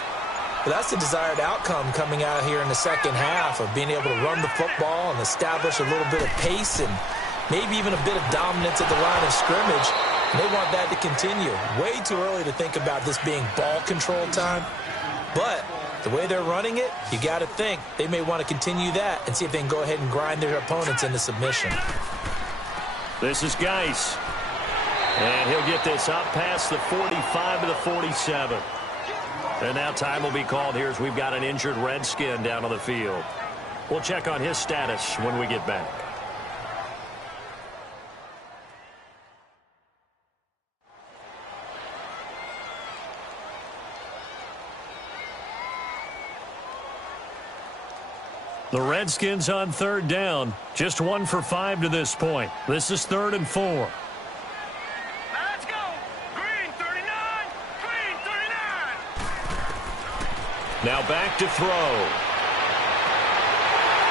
But that's the desired outcome coming out here in the second half of being able to run the football and establish a little bit of pace and maybe even a bit of dominance at the line of scrimmage. And they want that to continue. Way too early to think about this being ball control time. But the way they're running it, you got to think they may want to continue that and see if they can go ahead and grind their opponents into submission. This is Geis. And he'll get this up past the 45 to the 47. And now time will be called here as we've got an injured Redskin down on the field. We'll check on his status when we get back. The Redskins on third down. Just 1 for 5 to this point. This is 3rd and 4. Now back to throw.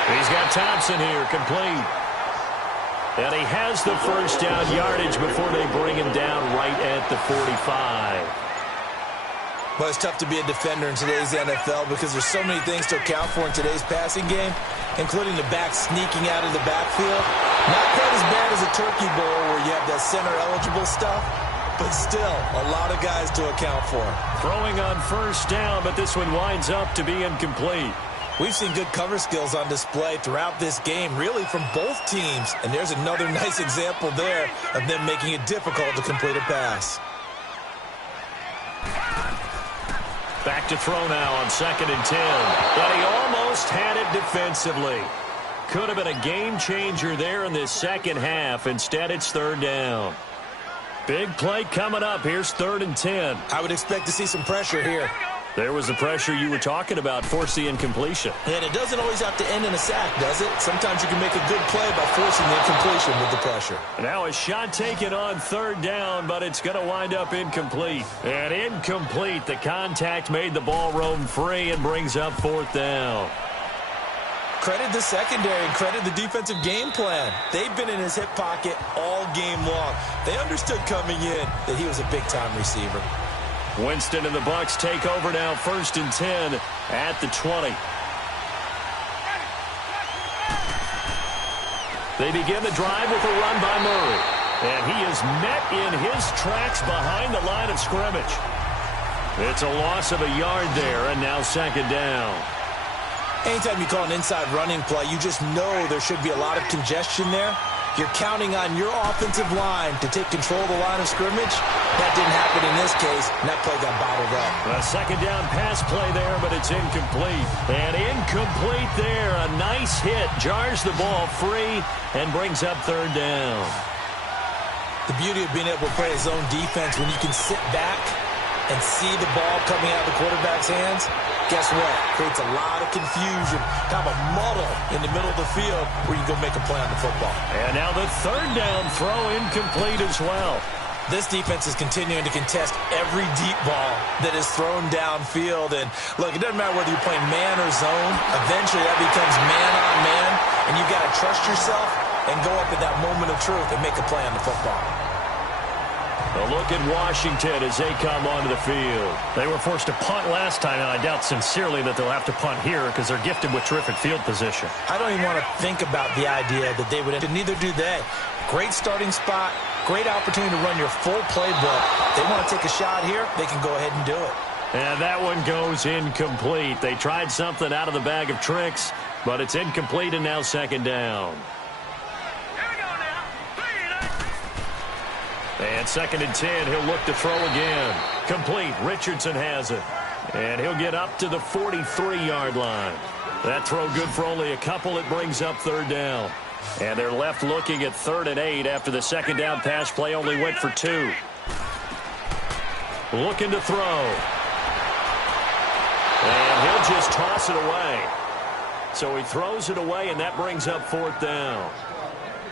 He's got Thompson here, complete. And he has the first down yardage before they bring him down right at the 45. Well, it's tough to be a defender in today's NFL because there's so many things to account for in today's passing game, including the back sneaking out of the backfield. Not quite as bad as a turkey bowl where you have that center-eligible stuff. But still, a lot of guys to account for. Throwing on first down, but this one winds up to be incomplete. We've seen good cover skills on display throughout this game, really from both teams. And there's another nice example there of them making it difficult to complete a pass. Back to throw now on 2nd and 10. But he almost had it defensively. Could have been a game changer there in this second half. Instead, it's 3rd down. Big play coming up. Here's 3rd and 10. I would expect to see some pressure here. There was the pressure you were talking about, force the incompletion. And it doesn't always have to end in a sack, does it? Sometimes you can make a good play by forcing the incompletion with the pressure. Now a shot taken on 3rd down, but it's going to wind up incomplete. And incomplete. The contact made the ball roam free and brings up 4th down. Credit the secondary and credit the defensive game plan. They've been in his hip pocket all game long. They understood coming in that he was a big-time receiver. Winston and the Bucs take over now, 1st and 10 at the 20. They begin the drive with a run by Murray. And he is met in his tracks behind the line of scrimmage. It's a loss of a yard there, and now 2nd down. Anytime you call an inside running play, you just know there should be a lot of congestion there. You're counting on your offensive line to take control of the line of scrimmage. That didn't happen in this case, and that play got bottled up. A second down pass play there, but it's incomplete. And incomplete there. A nice hit. Jars the ball free and brings up third down. The beauty of being able to play a zone defense when you can sit back and see the ball coming out of the quarterback's hands, guess what? Creates a lot of confusion, kind of a muddle in the middle of the field where you go make a play on the football. And now the third down throw incomplete as well. This defense is continuing to contest every deep ball that is thrown downfield. And look, it doesn't matter whether you're playing man or zone. Eventually that becomes man on man, and you've got to trust yourself and go up at that moment of truth and make a play on the football. A look at Washington as they come onto the field. They were forced to punt last time, and I doubt sincerely that they'll have to punt here because they're gifted with terrific field position. I don't even want to think about the idea that they would, and neither do they. Great starting spot, great opportunity to run your full playbook. They want to take a shot here, they can go ahead and do it. And that one goes incomplete. They tried something out of the bag of tricks, but it's incomplete and now second down. And second and 10, he'll look to throw again. Complete. Richardson has it. And he'll get up to the 43-yard line. That throw good for only a couple. It brings up third down. And they're left looking at 3rd and 8 after the second down pass play only went for 2. Looking to throw. And he'll just toss it away. So he throws it away, and that brings up 4th down.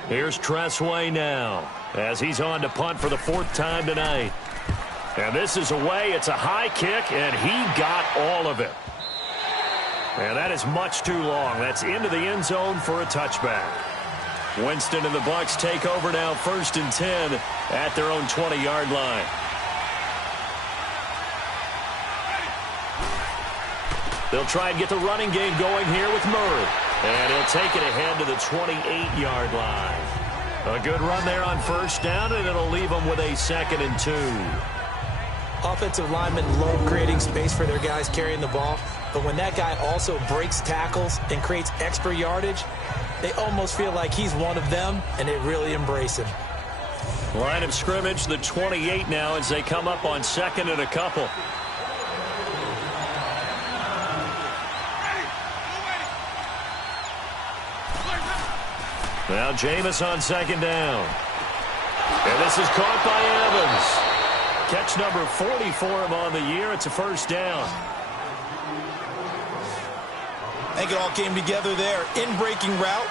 Here's Tressway now as he's on to punt for the 4th time tonight. And this is away. It's a high kick, and he got all of it. And that is much too long. That's into the end zone for a touchback. Winston and the Bucs take over now, 1st and 10 at their own 20-yard line. They'll try and get the running game going here with Murray. And he'll take it ahead to the 28-yard line. A good run there on 1st down, and it'll leave them with a 2nd and 2. Offensive linemen love creating space for their guys carrying the ball, but when that guy also breaks tackles and creates extra yardage, they almost feel like he's one of them, and they really embrace him. Line of scrimmage, the 28 now as they come up on 2nd and a couple. Now Jameis on 2nd down. And this is caught by Evans. Catch number 40 for him on the year. It's a 1st down. I think it all came together there. In-breaking route,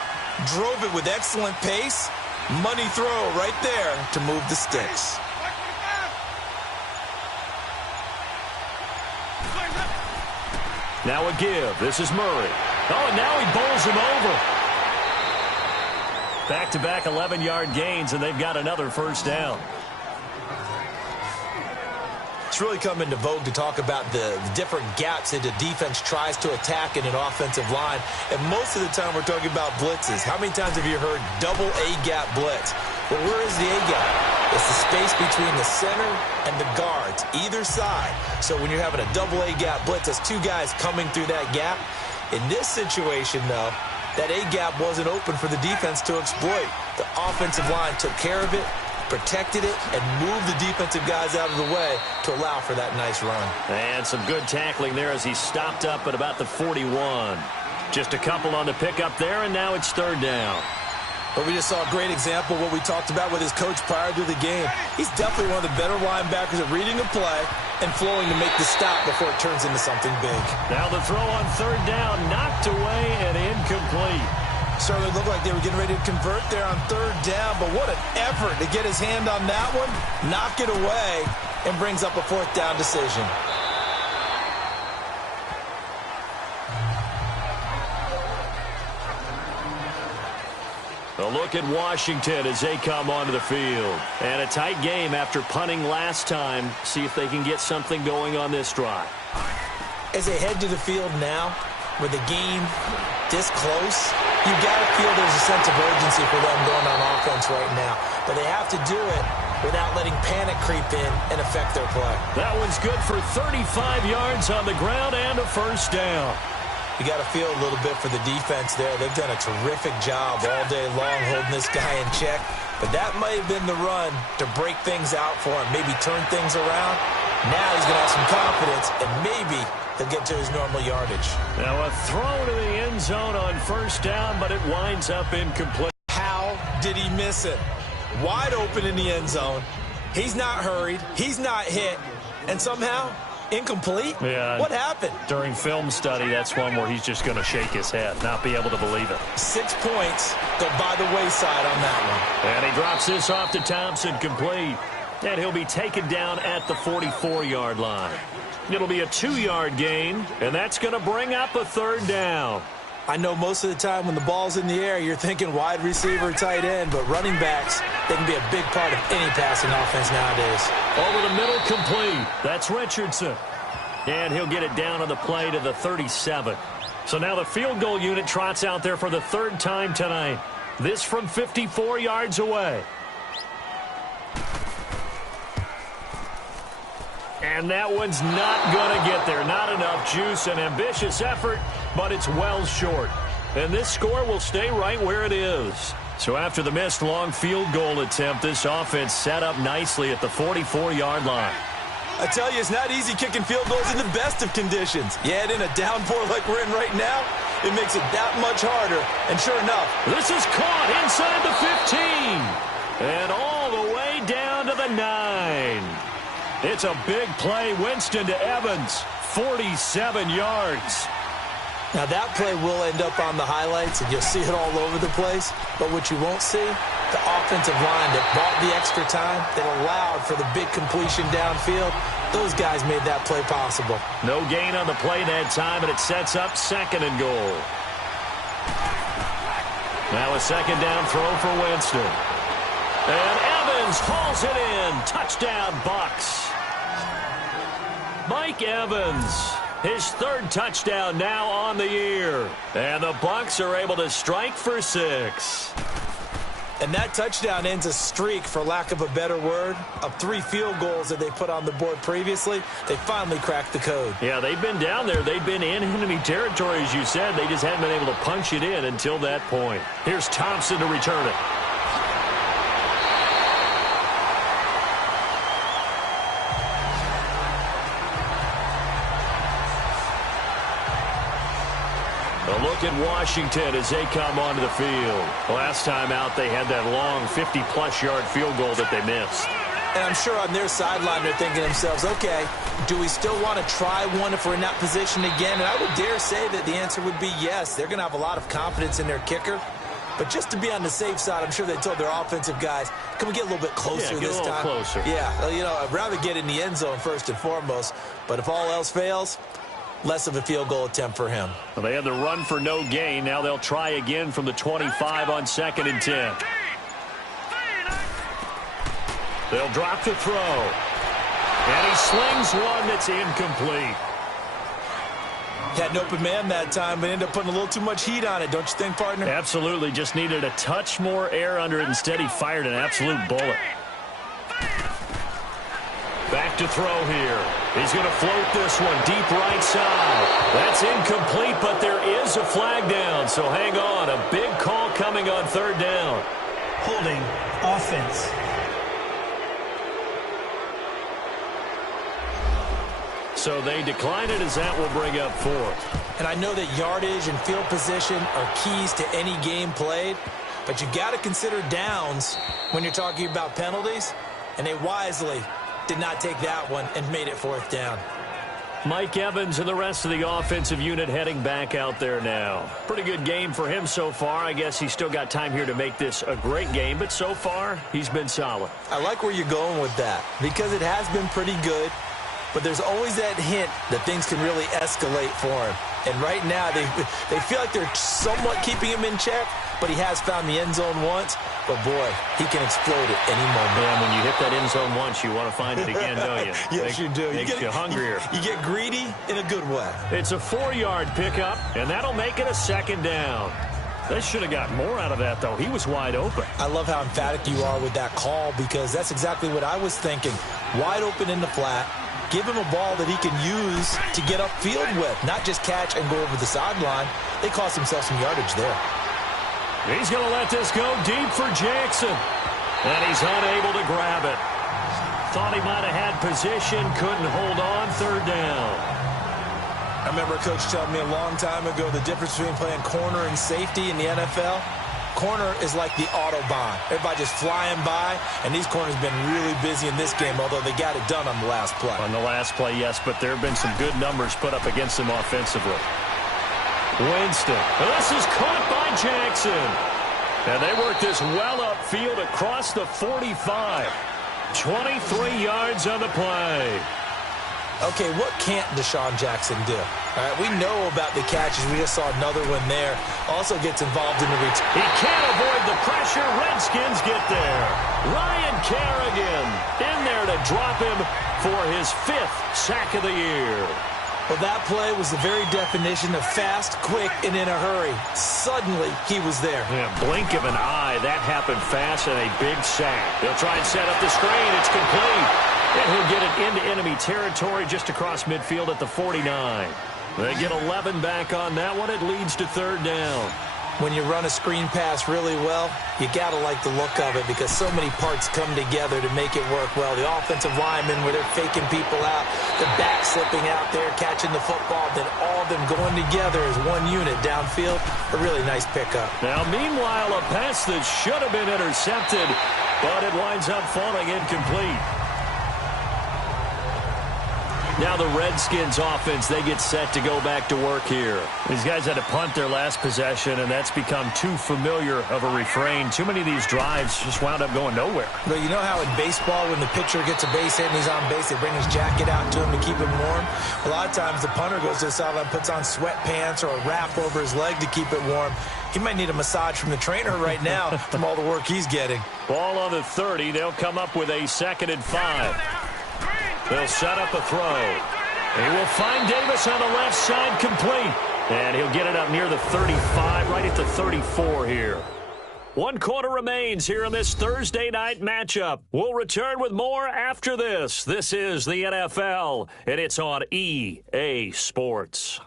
drove it with excellent pace. Money throw right there to move the sticks. Now a give. This is Murray. Oh, and now he bowls him over. Back-to-back 11-yard gains, and they've got another 1st down. It's really come into vogue to talk about the different gaps that the defense tries to attack in an offensive line. And most of the time we're talking about blitzes. How many times have you heard double A-gap blitz? Well, where is the A-gap? It's the space between the center and the guards, either side. So when you're having a double A-gap blitz, that's 2 guys coming through that gap. In this situation, though, that A-gap wasn't open for the defense to exploit. The offensive line took care of it, protected it, and moved the defensive guys out of the way to allow for that nice run. And some good tackling there as he stopped up at about the 41. Just a couple on the pickup there, and now it's 3rd down. But we just saw a great example of what we talked about with his coach prior to the game. He's definitely one of the better linebackers at reading a play and flowing to make the stop before it turns into something big. Now the throw on 3rd down, knocked away and incomplete. Certainly looked like they were getting ready to convert there on 3rd down, but what an effort to get his hand on that one, knock it away, and brings up a 4th down decision. A look at Washington as they come onto the field. And a tight game after punting last time. See if they can get something going on this drive. As they head to the field now, with the game this close, you got to feel there's a sense of urgency for them going on offense right now. But they have to do it without letting panic creep in and affect their play. That one's good for 35 yards on the ground and a 1st down. You got to feel a little bit for the defense there. They've done a terrific job all day long holding this guy in check. But that might have been the run to break things out for him, maybe turn things around. Now he's going to have some confidence, and maybe he'll get to his normal yardage. Now a throw to the end zone on first down, but it winds up incomplete. How did he miss it? Wide open in the end zone. He's not hurried. He's not hit. And somehow, incomplete? Yeah. What happened? During film study, that's one where he's just going to shake his head, not be able to believe it. 6 points go by the wayside on that one. And he drops this off to Thompson, complete. And he'll be taken down at the 44-yard line. It'll be a 2-yard gain, and that's going to bring up a third down. I know most of the time when the ball's in the air, you're thinking wide receiver, tight end, but running backs, they can be a big part of any passing offense nowadays. Over the middle, complete. That's Richardson. And he'll get it down on the play to the 37. So now the field goal unit trots out there for the third time tonight. This from 54 yards away. And that one's not going to get there. Not enough juice. An ambitious effort, but it's well short. And this score will stay right where it is. So after the missed long field goal attempt, this offense set up nicely at the 44-yard line. I tell you, it's not easy kicking field goals in the best of conditions. Yet in a downpour like we're in right now, it makes it that much harder. And sure enough, this is caught inside the 15. And all the way down to the 9. It's a big play. Winston to Evans, 47 yards. Now that play will end up on the highlights, and you'll see it all over the place. But what you won't see, the offensive line that bought the extra time, that allowed for the big completion downfield, those guys made that play possible. No gain on the play that time, and it sets up 2nd and goal. Now a 2nd down throw for Winston. And Evans hauls it in. Touchdown, Bucs. Mike Evans, his 3rd touchdown now on the year. And the Bucs are able to strike for 6. And that touchdown ends a streak, for lack of a better word, of 3 field goals that they put on the board previously. They finally cracked the code. Yeah, they've been down there. They've been in enemy territory, as you said. They just hadn't been able to punch it in until that point. Here's Thompson to return it. A look at Washington as they come onto the field. Last time out, they had that long 50-plus yard field goal that they missed. And I'm sure on their sideline they're thinking to themselves, okay, do we still want to try one if we're in that position again? And I would dare say that the answer would be yes. They're going to have a lot of confidence in their kicker. But just to be on the safe side, I'm sure they told their offensive guys, can we get a little bit closer this time? Closer. Yeah, you know, I'd rather get in the end zone first and foremost. But if all else fails, less of a field goal attempt for him. Well, they had the run for no gain. Now they'll try again from the 25 on 2nd and 10. They'll drop the throw. And he slings one that's incomplete. Had an open man that time, but ended up putting a little too much heat on it, don't you think, partner? Absolutely. Just needed a touch more air under it. Instead, he fired an absolute bullet. Back to throw here. He's going to float this one deep right side. That's incomplete, but there is a flag down, so hang on. A big call coming on 3rd down. Holding offense. So they decline it as that will bring up 4th. And I know that yardage and field position are keys to any game played, but you got to consider downs when you're talking about penalties, and they wisely did not take that one and made it 4th down. Mike Evans and the rest of the offensive unit heading back out there now. Pretty good game for him so far. I guess he's still got time here to make this a great game, but so far he's been solid. I like where you're going with that because it has been pretty good, but there's always that hint that things can really escalate for him. And right now they feel like they're somewhat keeping him in check, but he has found the end zone once. But, boy, he can explode at any moment. And when you hit that end zone once, you want to find it again, don't you? Yes, you do. Makes you hungrier. You get greedy in a good way. It's a 4-yard pickup, and that'll make it a 2nd down. They should have got more out of that, though. He was wide open. I love how emphatic you are with that call because that's exactly what I was thinking. Wide open in the flat. Give him a ball that he can use to get upfield with, not just catch and go over the sideline. They cost themselves some yardage there. He's going to let this go deep for Jackson. And he's unable to grab it. Thought he might have had position, couldn't hold on, third down. I remember a coach telling me a long time ago the difference between playing corner and safety in the NFL. Corner is like the Autobahn. Everybody just flying by, and these corners have been really busy in this game, although they got it done on the last play. On the last play, yes, but there have been some good numbers put up against them offensively. Winston. This is caught by Jackson. And they work this well upfield across the 45. 23 yards on the play. Okay, what can't Deshaun Jackson do? All right, we know about the catches. We just saw another one there. Also gets involved in the return. He can't avoid the pressure. Redskins get there. Ryan Kerrigan in there to drop him for his 5th sack of the year. Well, that play was the very definition of fast, quick, and in a hurry. Suddenly, he was there. Yeah, blink of an eye. That happened fast and a big sack. They'll try and set up the screen. It's complete. And he'll get it into enemy territory just across midfield at the 49. They get 11 back on that one. It leads to third down. When you run a screen pass really well, you got to like the look of it because so many parts come together to make it work well. The offensive linemen, where they're faking people out, the back slipping out there, catching the football, then all of them going together as one unit downfield. A really nice pickup. Now, meanwhile, a pass that should have been intercepted, but it winds up falling incomplete. Now the Redskins offense, they get set to go back to work here. These guys had to punt their last possession, and that's become too familiar of a refrain. Too many of these drives just wound up going nowhere. But you know how in baseball, when the pitcher gets a base hit and he's on base, they bring his jacket out to him to keep him warm? A lot of times the punter goes to the sideline, puts on sweatpants or a wrap over his leg to keep it warm. He might need a massage from the trainer right now from all the work he's getting. Ball on the 30. They'll come up with a 2nd and 5. They'll set up a throw. He will find Davis on the left side, complete. And he'll get it up near the 35, right at the 34 here. 1 quarter remains here in this Thursday night matchup. We'll return with more after this. This is the NFL, and it's on EA Sports.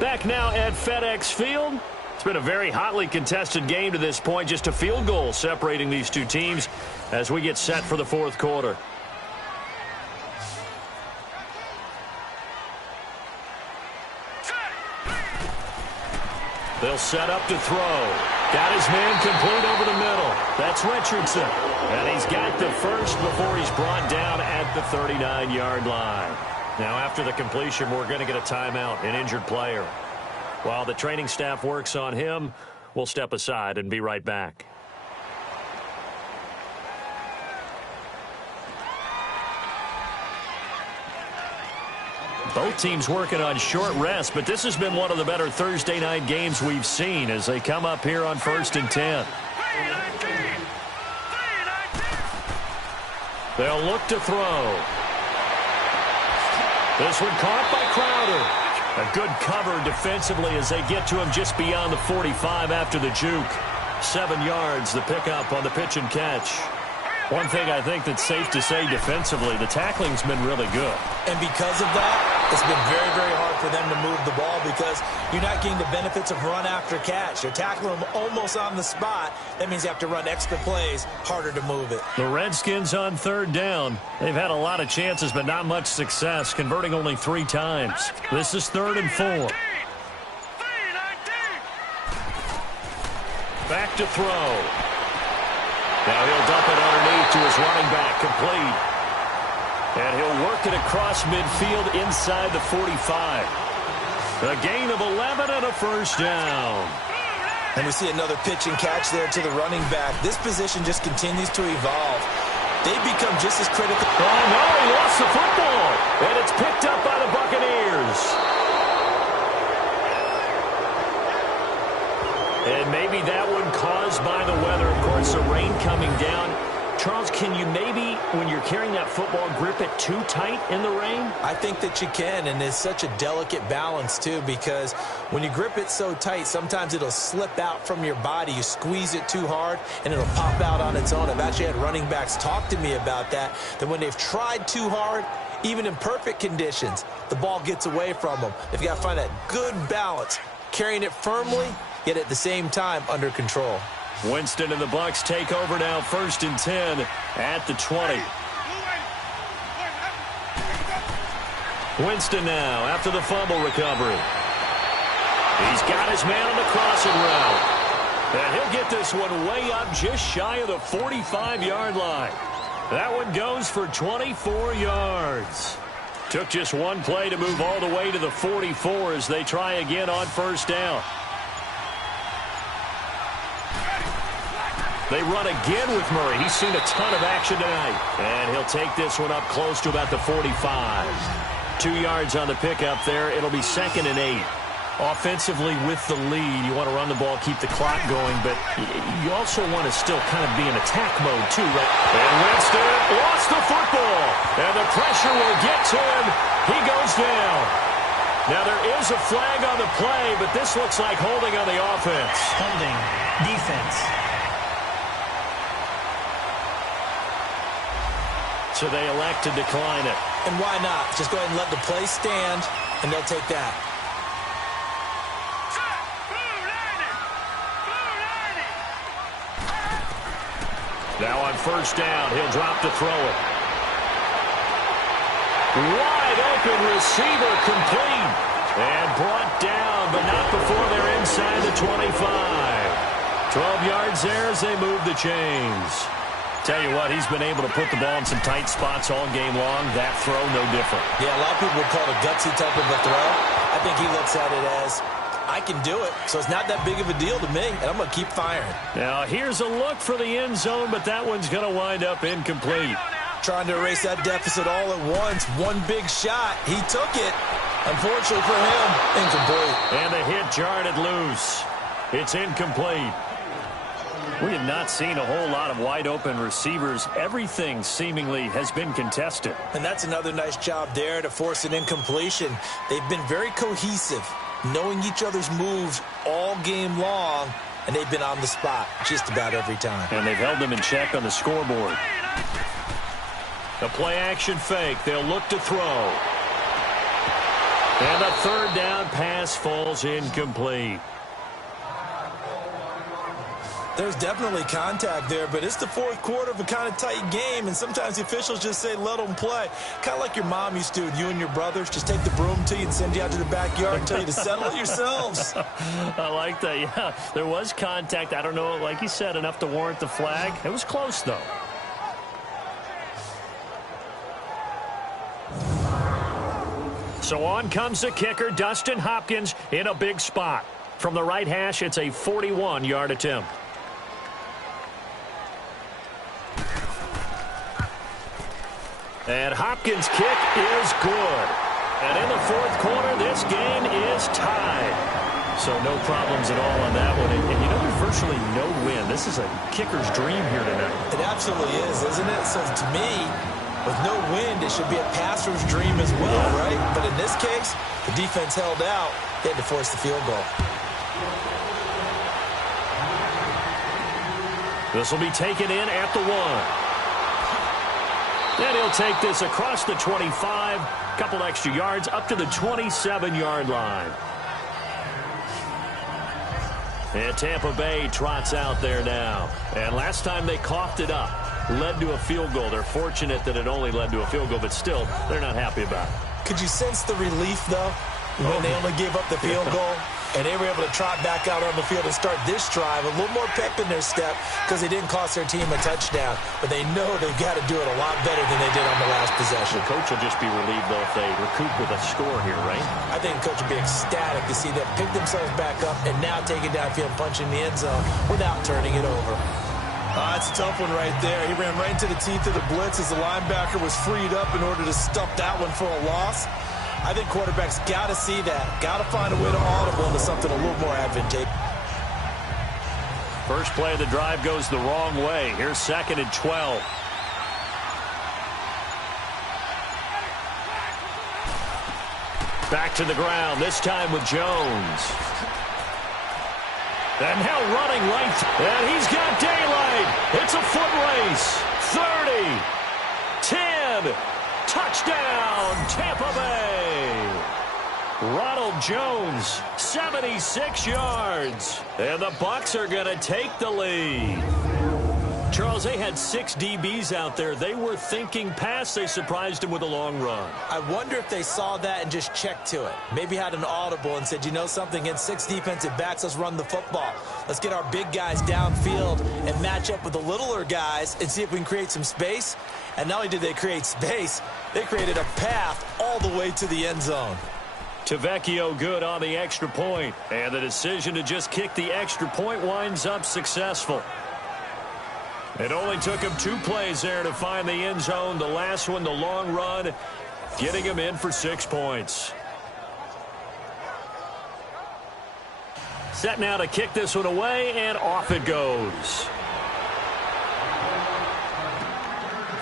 Back now at FedEx Field. It's been a very hotly contested game to this point. Just a field goal separating these two teams as we get set for the 4th quarter. They'll set up to throw. Got his man complete over the middle. That's Richardson. And he's got the first before he's brought down at the 39-yard line. Now after the completion, we're going to get a timeout, an injured player. While the training staff works on him, we'll step aside and be right back. Both teams working on short rest, but this has been one of the better Thursday night games we've seen as they come up here on 1st and 10. They'll look to throw. This one caught by Crowder. A good cover defensively as they get to him just beyond the 45 after the juke. 7 yards, the pickup on the pitch and catch. One thing I think that's safe to say defensively, the tackling's been really good. And because of that, it's been very, very hard for them to move the ball because you're not getting the benefits of run after catch. You're tackling them almost on the spot. That means you have to run extra plays, harder to move it. The Redskins on 3rd down. They've had a lot of chances, but not much success, converting only 3 times. This is 3rd and 4. Back to throw. Now he'll dump it underneath to his running back, complete. And he'll work it across midfield inside the 45. A gain of 11 and a first down. And we see another pitch and catch there to the running back. This position just continues to evolve. They become just as critical. Oh, no, he lost the football. And it's picked up by the Buccaneers. And maybe that one caused by the weather. Of course, the rain coming down. Charles, can you maybe when you're carrying that football, grip it too tight in the rain? I think that you can, and it's such a delicate balance, too, because when you grip it so tight, sometimes it'll slip out from your body. You squeeze it too hard, and it'll pop out on its own. I've actually had running backs talk to me about that when they've tried too hard, even in perfect conditions, the ball gets away from them. They've got to find that good balance, carrying it firmly, yet at the same time under control. Winston and the Bucs take over now, 1st and 10 at the 20. Winston now after the fumble recovery. He's got his man on the crossing route. And he'll get this one way up just shy of the 45-yard line. That one goes for 24 yards. Took just one play to move all the way to the 44 as they try again on 1st down. They run again with Murray. He's seen a ton of action tonight. And he'll take this one up close to about the 45. 2 yards on the pickup there. It'll be 2nd and 8. Offensively with the lead, you want to run the ball, keep the clock going, but you also want to still kind of be in attack mode too, right? And Winston lost the football. And the pressure will get to him. He goes down. Now there is a flag on the play, but this looks like holding on the offense. Holding. Defense. So they elect to decline it. And why not? Just go ahead and let the play stand, and they'll take that. Now on 1st down, he'll drop to throw it. Wide open receiver complete. And brought down, but not before they're inside the 25. 12 yards there as they move the chains. Tell you what, he's been able to put the ball in some tight spots all game long. That throw, no different. Yeah, a lot of people would call it a gutsy type of a throw. I think he looks at it as, I can do it, so it's not that big of a deal to me, and I'm going to keep firing. Now, here's a look for the end zone, but that one's going to wind up incomplete. Trying to erase that deficit all at once. One big shot. He took it. Unfortunately for him, incomplete. And the hit jarred it loose. It's incomplete. We have not seen a whole lot of wide-open receivers. Everything seemingly has been contested. And that's another nice job there to force an incompletion. They've been very cohesive, knowing each other's moves all game long, and they've been on the spot just about every time. And they've held them in check on the scoreboard. The play-action fake. They'll look to throw. And the 3rd down pass falls incomplete. There's definitely contact there, but it's the 4th quarter of a kind of tight game, and sometimes the officials just say, let them play. Kind of like your mom used to with you and your brothers. Just take the broom to you and send you out to the backyard and tell you to settle it yourselves. I like that, yeah. There was contact. I don't know, like you said, enough to warrant the flag. It was close, though. So on comes the kicker, Dustin Hopkins, in a big spot. From the right hash, it's a 41-yard attempt. And Hopkins' kick is good. And in the 4th quarter, this game is tied. So no problems at all on that one. And you know, there's virtually no win. This is a kicker's dream here tonight. It absolutely is, isn't it? So to me, with no wind, it should be a passer's dream as well, right? But in this case, the defense held out. They had to force the field goal. This will be taken in at the 1. And he'll take this across the 25, couple extra yards, up to the 27-yard line. And Tampa Bay trots out there now. And last time they coughed it up, led to a field goal. They're fortunate that it only led to a field goal, but still, they're not happy about it. Could you sense the relief, though, when they only gave up the field goal? And they were able to trot back out on the field and start this drive. A little more pep in their step because they didn't cost their team a touchdown. But they know they've got to do it a lot better than they did on the last possession. The coach will just be relieved, though, if they recoup with a score here, right? I think the coach will be ecstatic to see them pick themselves back up and now take it downfield, punching the end zone without turning it over. That's a tough one right there. He ran right into the teeth of the blitz as the linebacker was freed up in order to stuff that one for a loss. I think quarterbacks got to see that. Got to find a way to audible into something a little more advantageous. First play of the drive goes the wrong way. Here's 2nd and 12. Back to the ground, this time with Jones. And now running right, and he's got daylight. It's a foot race. 30, 10, touchdown, Tampa Bay. Ronald Jones, 76 yards. And the Bucs are going to take the lead. Charles, they had 6 DBs out there. They were thinking pass. They surprised him with a long run. I wonder if they saw that and just checked to it. Maybe had an audible and said, you know something, against 6 defensive backs, let's run the football. Let's get our big guys downfield and match up with the littler guys and see if we can create some space. And not only did they create space, they created a path all the way to the end zone. Tavecchio good on the extra point. And the decision to just kick the extra point winds up successful. It only took him 2 plays there to find the end zone. The last one, the long run, getting him in for 6 points. Set now to kick this one away, and off it goes.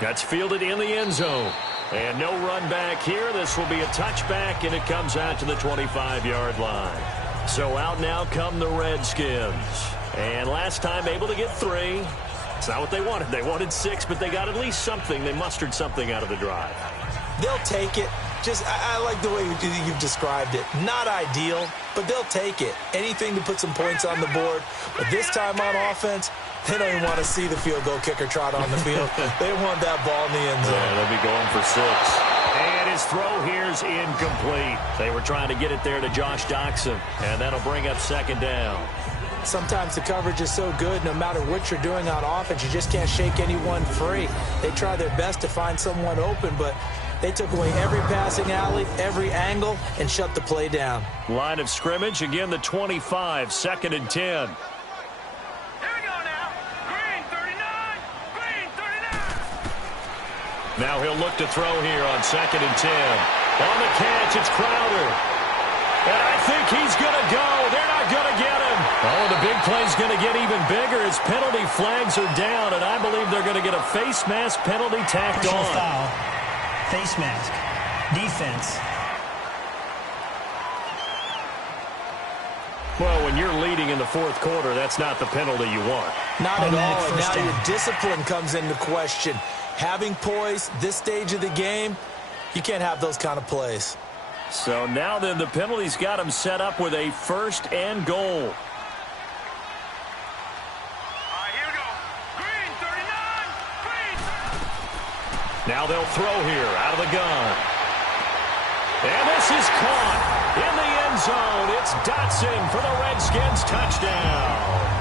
That's fielded in the end zone. And no run back here. This will be a touchback, and it comes out to the 25-yard line. So out now come the Redskins. And last time able to get 3. It's not what they wanted. They wanted 6, but they got at least something. They mustered something out of the drive. They'll take it. I like the way you've described it. Not ideal, but they'll take it. Anything to put some points on the board. But this time on offense, they don't even want to see the field goal kicker trot on the field. They want that ball in the end zone. Yeah, they'll be going for 6. And his throw here's incomplete. They were trying to get it there to Josh Doxson, and that'll bring up 2nd down. Sometimes the coverage is so good, no matter what you're doing on offense, you just can't shake anyone free. They try their best to find someone open, but they took away every passing alley, every angle, and shut the play down. Line of scrimmage, again the 25, 2nd and 10. Here we go now. Green 39. Green 39. Now he'll look to throw here on 2nd and 10. On the catch, it's Crowder. And I think he's going to go. They're not going to get him. Oh, the big play's going to get even bigger as penalty flags are down, and I believe they're going to get a face mask penalty tacked Personal on. foul. Face mask. Defense. Well, when you're leading in the 4th quarter, that's not the penalty you want. Not at Automatic all, and first now down. your discipline comes into question. Having poise this stage of the game, you can't have those kind of plays. So now then the penalty's got him set up with a 1st and goal. All right, here we go. Green 39. Green 39. Now they'll throw here out of the gun. And this is caught in the end zone. It's Dotson for the Redskins touchdown.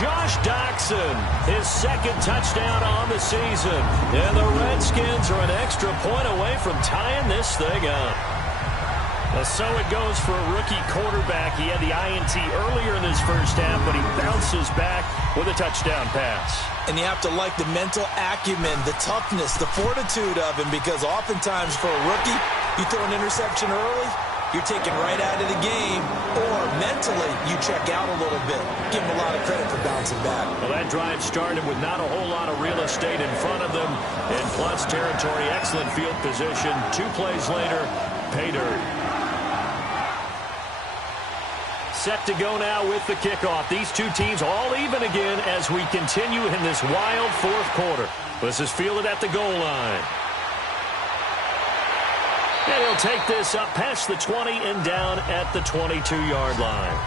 Josh Doxson, his 2nd touchdown on the season. And the Redskins are an extra point away from tying this thing up. So it goes for a rookie quarterback. He had the INT earlier in this first half, but he bounces back with a touchdown pass. And you have to like the mental acumen, the toughness, the fortitude of him, because oftentimes for a rookie, you throw an interception early, you're taken right out of the game, or mentally you check out a little bit. Give him a lot of credit for bouncing back. Well, that drive started with not a whole lot of real estate in front of them. In plus territory, excellent field position. 2 plays later, pay dirt. Set to go now with the kickoff. These 2 teams all even again as we continue in this wild 4th quarter. This is fielded at the goal line. And he'll take this up past the 20 and down at the 22-yard line.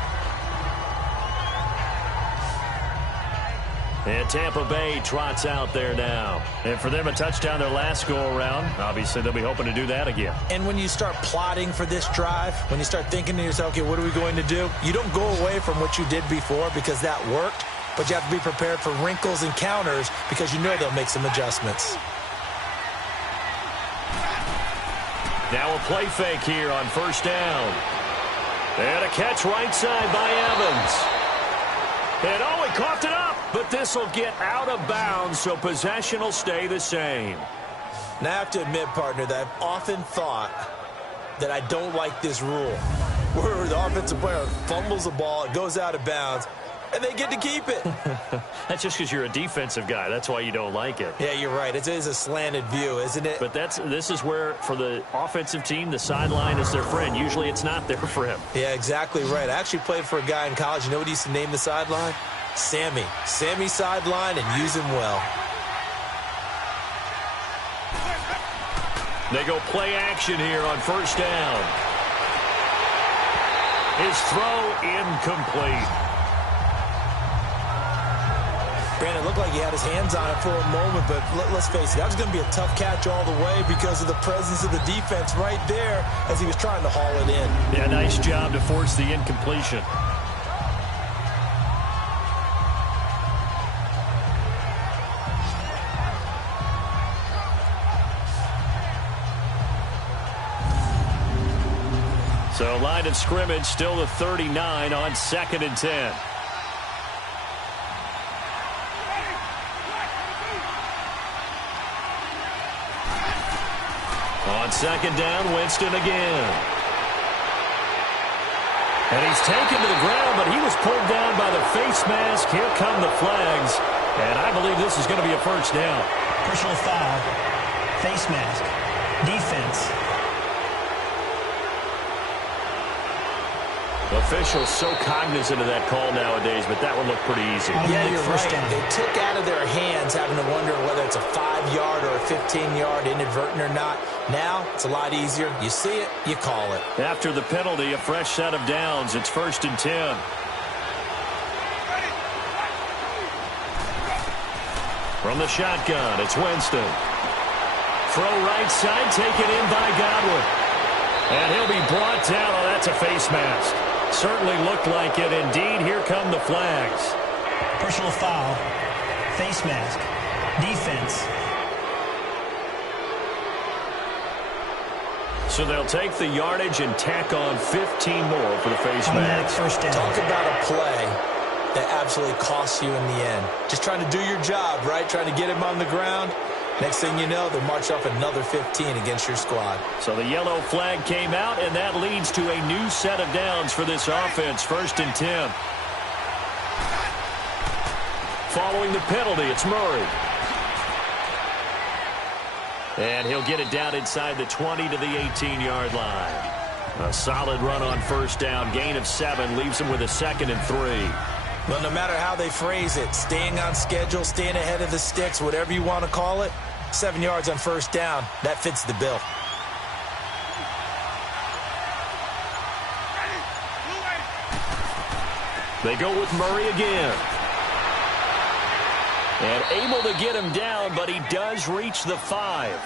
And Tampa Bay trots out there now. And for them, a touchdown their last go-around. Obviously, they'll be hoping to do that again. And when you start plotting for this drive, when you start thinking to yourself, okay, what are we going to do? You don't go away from what you did before because that worked, but you have to be prepared for wrinkles and counters because you know they'll make some adjustments. Now a play fake here on 1st down. And a catch right side by Evans. And oh, he coughed it up, but this will get out of bounds, so possession will stay the same. Now, I have to admit, partner, that I've often thought that I don't like this rule, where the offensive player fumbles the ball, it goes out of bounds, and they get to keep it. That's just because you're a defensive guy. That's why you don't like it. Yeah, you're right. It is a slanted view, isn't it? But this is where, for the offensive team, the sideline is their friend. Usually it's not there for him. Yeah, exactly right. I actually played for a guy in college. You know what he used to name the sideline? Sammy. Sammy sideline, and use him well. They go play action here on first down. His throw incomplete. Brandon, it looked like he had his hands on it for a moment, but let's face it, that was going to be a tough catch all the way because of the presence of the defense right there as he was trying to haul it in. Yeah, nice job to force the incompletion. So line of scrimmage still the 39 on 2nd and 10. On 2nd down, Winston again. And he's taken to the ground, but he was pulled down by the face mask. Here come the flags. And I believe this is going to be a first down. Personal foul. Face mask. Defense. Officials so cognizant of that call nowadays, but that one looked pretty easy. Yeah, you're right. They took out of their hands having to wonder whether it's a 5-yard or a 15-yard inadvertent or not. Now, it's a lot easier. You see it, you call it. After the penalty, a fresh set of downs. It's 1st and 10. From the shotgun, it's Winston. Throw right side, taken in by Godwin. And he'll be brought down. Oh, that's a face mask. Certainly looked like it. Indeed, here come the flags. Personal foul. Face mask. Defense. So they'll take the yardage and tack on 15 more for the face mask. First down. Talk about a play that absolutely costs you in the end. Just trying to do your job, right? Trying to get him on the ground. Next thing you know, they'll march off another 15 against your squad. So the yellow flag came out, and that leads to a new set of downs for this offense. 1st and 10. Following the penalty, it's Murray. And he'll get it down inside the 20 to the 18-yard line. A solid run on first down. Gain of 7 leaves him with a 2nd and 3. Well, no matter how they phrase it, staying on schedule, staying ahead of the sticks, whatever you want to call it, 7 yards on first down, that fits the bill. They go with Murray again. And able to get him down, but he does reach the 5.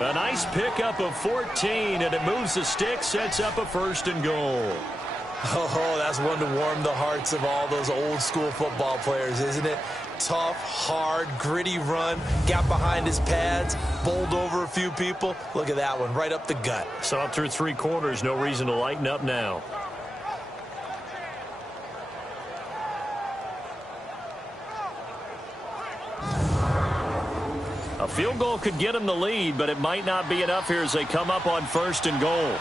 A nice pickup of 14, and it moves the stick, sets up a 1st and goal. Oh, that's one to warm the hearts of all those old-school football players, isn't it? Tough, hard, gritty run, got behind his pads, bowled over a few people. Look at that one, right up the gut. Saw it through 3 quarters, no reason to lighten up now. A field goal could get him the lead, but it might not be enough here as they come up on 1st and goal.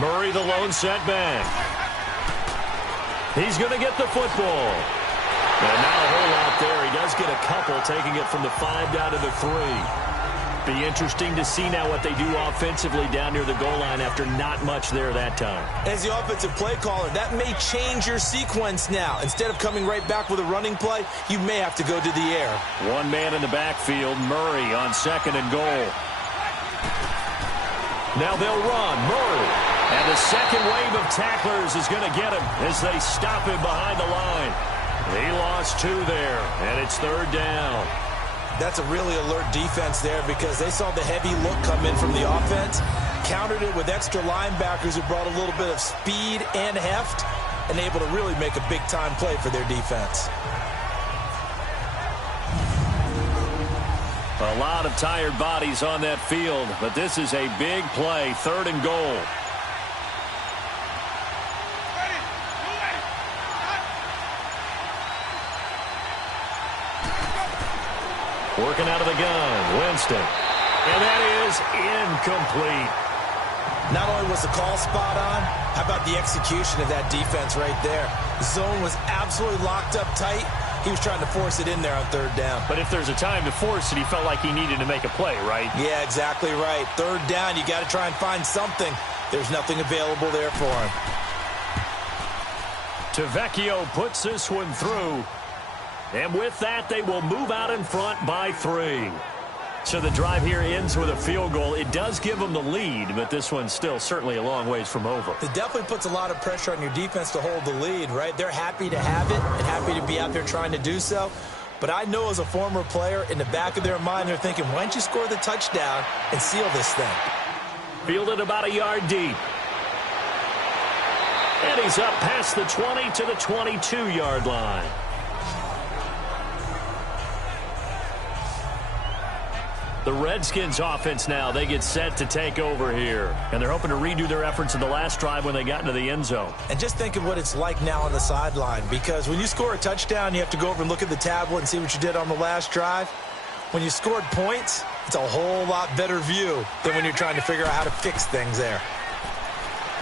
Murray, the lone setback. He's going to get the football. And not a whole lot there. He does get a couple, taking it from the 5 down to the 3. Be interesting to see now what they do offensively down near the goal line after not much there that time. As the offensive play caller, that may change your sequence now. Instead of coming right back with a running play, you may have to go to the air. One man in the backfield, Murray on 2nd and goal. Now they'll run. Murray. And the second wave of tacklers is going to get him as they stop him behind the line. He lost 2 there, and it's 3rd down. That's a really alert defense there because they saw the heavy look come in from the offense, countered it with extra linebackers who brought a little bit of speed and heft, and able to really make a big-time play for their defense. A lot of tired bodies on that field, but this is a big play, 3rd and goal. Working out of the gun, Winston. And that is incomplete. Not only was the call spot on, how about the execution of that defense right there? The zone was absolutely locked up tight. He was trying to force it in there on third down. But if there's a time to force it, he felt like he needed to make a play, right? Yeah, exactly right. Third down, you got to try and find something. There's nothing available there for him. Tavecchio puts this one through. And with that, they will move out in front by 3. So the drive here ends with a field goal. It does give them the lead, but this one's still certainly a long ways from over. It definitely puts a lot of pressure on your defense to hold the lead, right? They're happy to have it and happy to be out there trying to do so. But I know as a former player, in the back of their mind, they're thinking, why don't you score the touchdown and seal this thing? Fielded about a yard deep. And he's up past the 20 to the 22-yard line. The Redskins offense now, they get set to take over here. And they're hoping to redo their efforts in the last drive when they got into the end zone. And just think of what it's like now on the sideline, because when you score a touchdown, you have to go over and look at the tablet and see what you did on the last drive. When you scored points, it's a whole lot better view than when you're trying to figure out how to fix things there.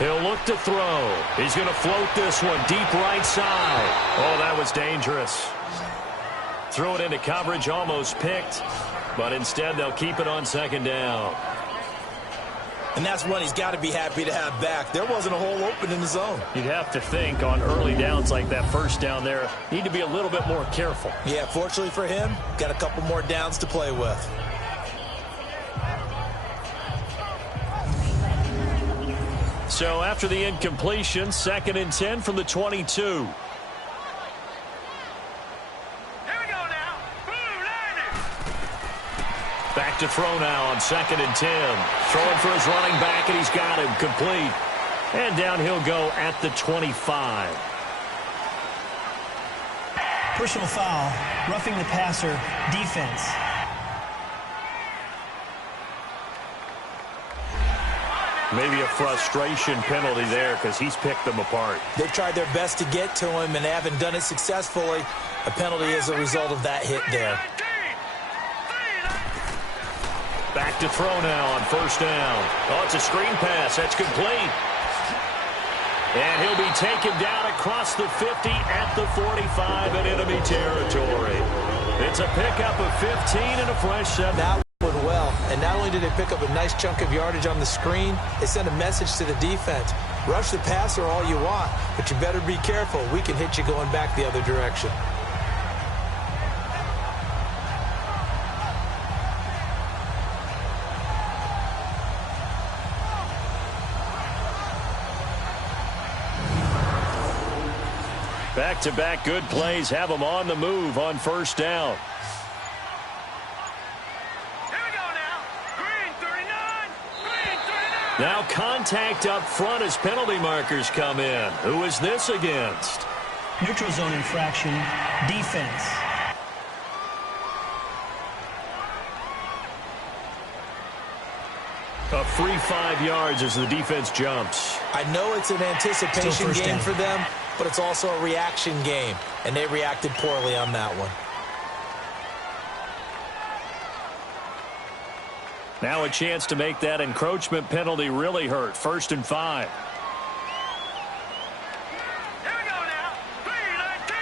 He'll look to throw. He's going to float this one deep right side. Oh, that was dangerous. Threw it into coverage, almost picked. But instead, they'll keep it on second down. And that's one he's got to be happy to have back. There wasn't a hole open in the zone. You'd have to think on early downs like that first down there, need to be a little bit more careful. Yeah, fortunately for him, got a couple more downs to play with. So after the incompletion, 2nd and 10 from the 22. Back to throw now on 2nd and 10. Throwing for his running back, and he's got him complete. And down he'll go at the 25. Personal foul, roughing the passer, defense. Maybe a frustration penalty there because he's picked them apart. They've tried their best to get to him and haven't done it successfully. A penalty is a result of that hit there. Back to throw now on 1st down. Oh, it's a screen pass. That's complete. And he'll be taken down across the 50 at the 45 in enemy territory. It's a pickup of 15 and a fresh 7. That went well. And not only did they pick up a nice chunk of yardage on the screen, they sent a message to the defense. Rush the passer all you want, but you better be careful. We can hit you going back the other direction. Back-to-back good plays have them on the move on 1st down. Here we go now. Green 39. Green 39. Now contact up front as penalty markers come in. Who is this against? Neutral zone infraction, defense. A free 5 yards as the defense jumps. I know it's an anticipation game for them, but it's also a reaction game, and they reacted poorly on that one. Now a chance to make that encroachment penalty really hurt. 1st and 5. Here we go now. 3-19.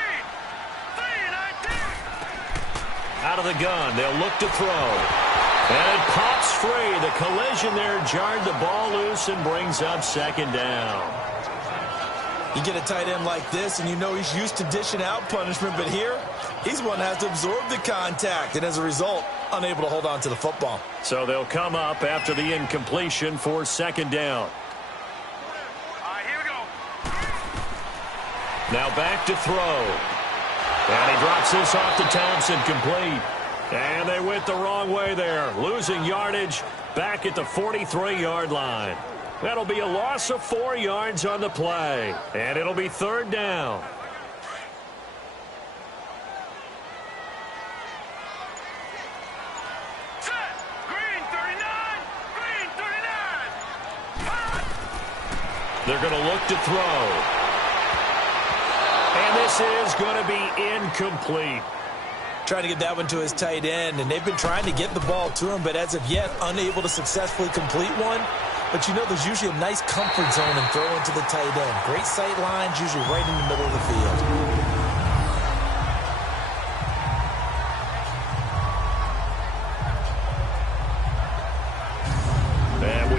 3-19. Out of the gun, they'll look to throw. And it pops free. The collision there jarred the ball loose and brings up 2nd down. You get a tight end like this, and you know he's used to dishing out punishment, but here, he's one that has to absorb the contact, and as a result, unable to hold on to the football. So they'll come up after the incompletion for 2nd down. All right, here we go. Now back to throw. And he drops this off to Thompson, complete. And they went the wrong way there, losing yardage back at the 43-yard line. That'll be a loss of 4 yards on the play. And it'll be 3rd down. Set. Green 39. Green 39. They're going to look to throw. And this is going to be incomplete. Trying to get that one to his tight end, and they've been trying to get the ball to him, but as of yet, unable to successfully complete one. But you know there's usually a nice comfort zone and throw into the tight end. Great sight lines, usually right in the middle of the field.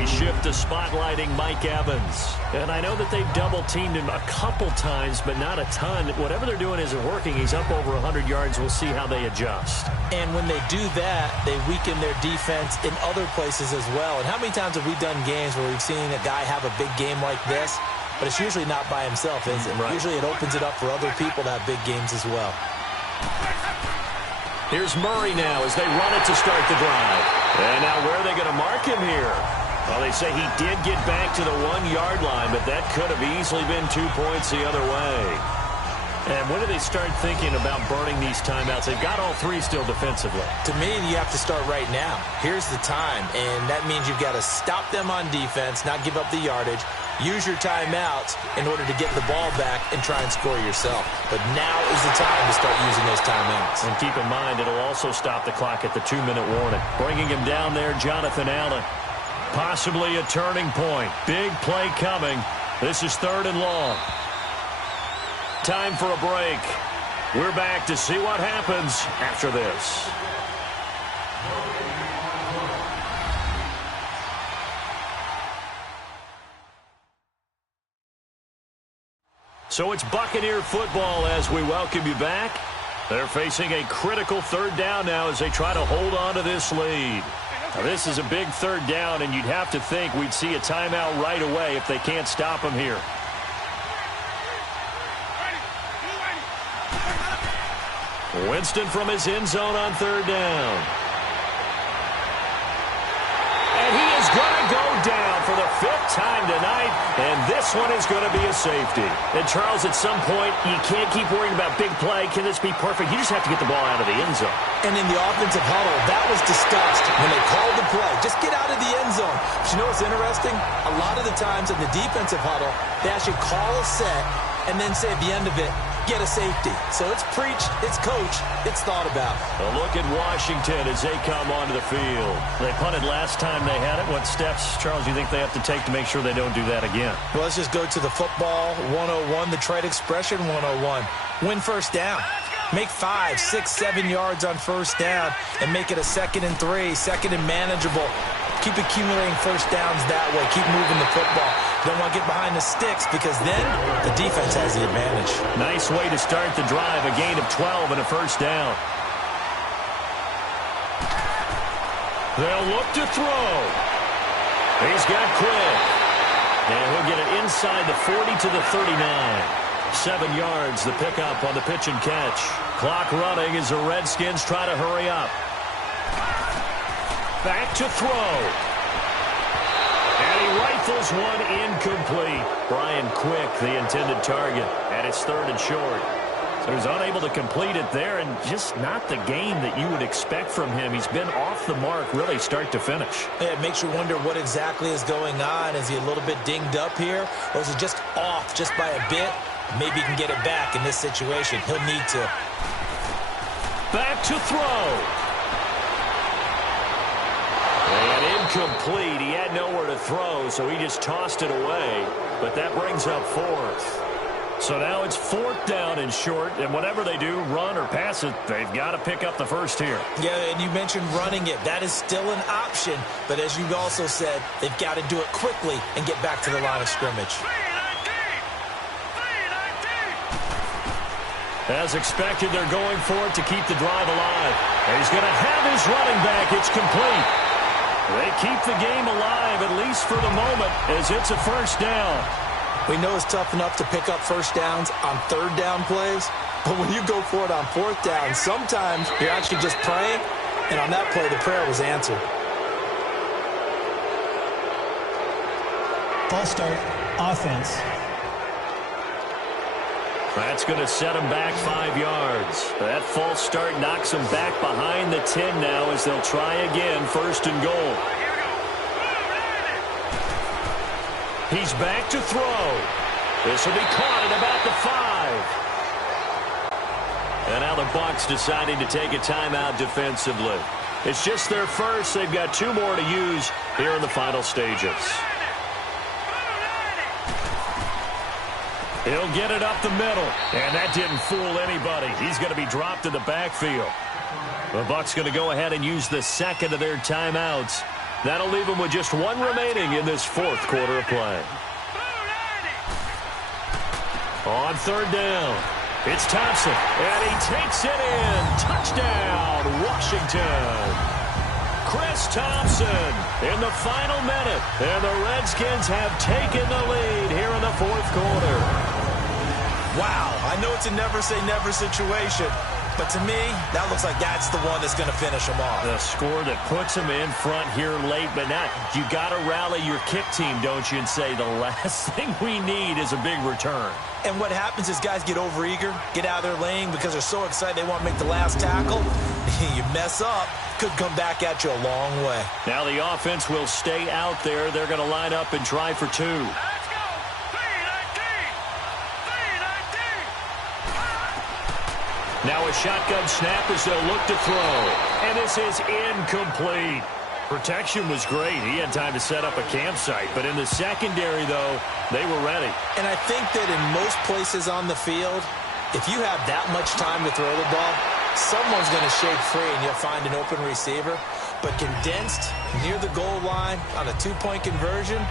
Shift to spotlighting Mike Evans. And I know that they've double-teamed him a couple times, but not a ton. Whatever they're doing isn't working. He's up over 100 yards. We'll see how they adjust. And when they do that, they weaken their defense in other places as well. And how many times have we done games where we've seen a guy have a big game like this, but it's usually not by himself, is it? Right. Usually it opens it up for other people to have big games as well. Here's Murray now as they run it to start the drive. And now where are they going to mark him here? Well, they say he did get back to the 1-yard line, but that could have easily been 2 points the other way. And when do they start thinking about burning these timeouts? They've got all three still defensively. To me, you have to start right now. Here's the time, and that means you've got to stop them on defense, not give up the yardage, use your timeouts in order to get the ball back and try and score yourself. But now is the time to start using those timeouts. And keep in mind, it'll also stop the clock at the 2-minute warning. Bringing him down there, Jonathan Allen. Possibly a turning point. Big play coming. This is 3rd and long. Time for a break. We're back to see what happens after this. So it's Buccaneer football as we welcome you back. They're facing a critical 3rd down now as they try to hold on to this lead. Now, this is a big 3rd down, and you'd have to think we'd see a timeout right away if they can't stop him here. Winston from his end zone on 3rd down. And he is going to go down for the 5th time tonight, and this one is going to be a safety. And, Charles, at some point, you can't keep worrying about big play. Can this be perfect? You just have to get the ball out of the end zone. And in the offensive huddle, that was discussed when they called the play. Just get out of the end zone. But you know what's interesting? A lot of the times in the defensive huddle, they actually call a set and then say at the end of it, get a safety. So it's preached, it's coached, it's thought about. A look at Washington as they come onto the field. They punted last time they had it. What steps, Charles, do you think they have to take to make sure they don't do that again? Well, let's just go to the football 101, the trade expression 101. Win 1st down. Make 5, 6, 7 yards on 1st down and make it a 2nd and 3, 2nd and manageable. Keep accumulating 1st downs that way. Keep moving the football. Don't want to get behind the sticks because then the defense has the advantage. Nice way to start the drive. A gain of 12 and a 1st down. They'll look to throw. He's got Quick. And he'll get it inside the 40 to the 39. 7 yards, the pickup on the pitch and catch. Clock running as the Redskins try to hurry up. Back to throw. And he rifles one incomplete. Brian Quick, the intended target. And it's 3rd and short. So he's unable to complete it there, and just not the game that you would expect from him. He's been off the mark really start to finish. Yeah, it makes you wonder what exactly is going on. Is he a little bit dinged up here? Or is he just off just by a bit? Maybe he can get it back in this situation. He'll need to. Back to throw. And incomplete. He had nowhere to throw, so he just tossed it away. But that brings up 4th. So now it's 4th down and short, and whatever they do, run or pass it, they've got to pick up the 1st here. Yeah, and you mentioned running it. That is still an option. But as you also said, they've got to do it quickly and get back to the line of scrimmage. As expected, they're going for it to keep the drive alive. And he's going to have his running back. It's complete. They keep the game alive, at least for the moment, as it's a 1st down. We know it's tough enough to pick up 1st downs on 3rd down plays, but when you go for it on 4th down, sometimes you're actually just praying, and on that play, the prayer was answered. False start, offense. That's going to set him back 5 yards. That false start knocks him back behind the 10 now as they'll try again, 1st and goal. He's back to throw. This will be caught at about the 5. And now the Bucs deciding to take a timeout defensively. It's just their first. They've got 2 more to use here in the final stages. He'll get it up the middle. And that didn't fool anybody. He's going to be dropped in the backfield. The Bucs going to go ahead and use the second of their timeouts. That'll leave them with just one remaining in this fourth quarter of play. On third down, it's Thompson, and he takes it in. Touchdown, Washington. Chris Thompson in the final minute, and the Redskins have taken the lead here in the fourth quarter. Wow, I know it's a never-say-never situation, but to me, that looks like that's the one that's going to finish them off. The score that puts them in front here late, but now you got to rally your kick team, don't you, and say the last thing we need is a big return. And what happens is guys get overeager, get out of their lane because they're so excited they want to make the last tackle. You mess up, could come back at you a long way. Now the offense will stay out there. They're going to line up and try for two. Let's go! 3-19! Now a shotgun snap as they'll look to throw. And this is incomplete. Protection was great. He had time to set up a campsite. But in the secondary, though, they were ready. And I think that in most places on the field, if you have that much time to throw the ball, someone's going to shake free and you'll find an open receiver. But condensed near the goal line on a two-point conversion,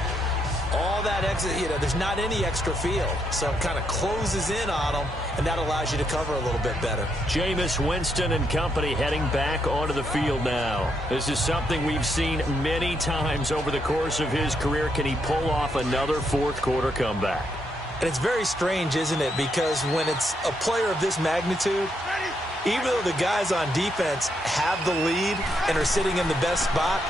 all that exit, there's not any extra field. So it kind of closes in on them, and that allows you to cover a little bit better. Jameis Winston and company heading back onto the field now. This is something we've seen many times over the course of his career. Can he pull off another fourth quarter comeback? And it's very strange, isn't it? Because when it's a player of this magnitude, even though the guys on defense have the lead and are sitting in the best spot,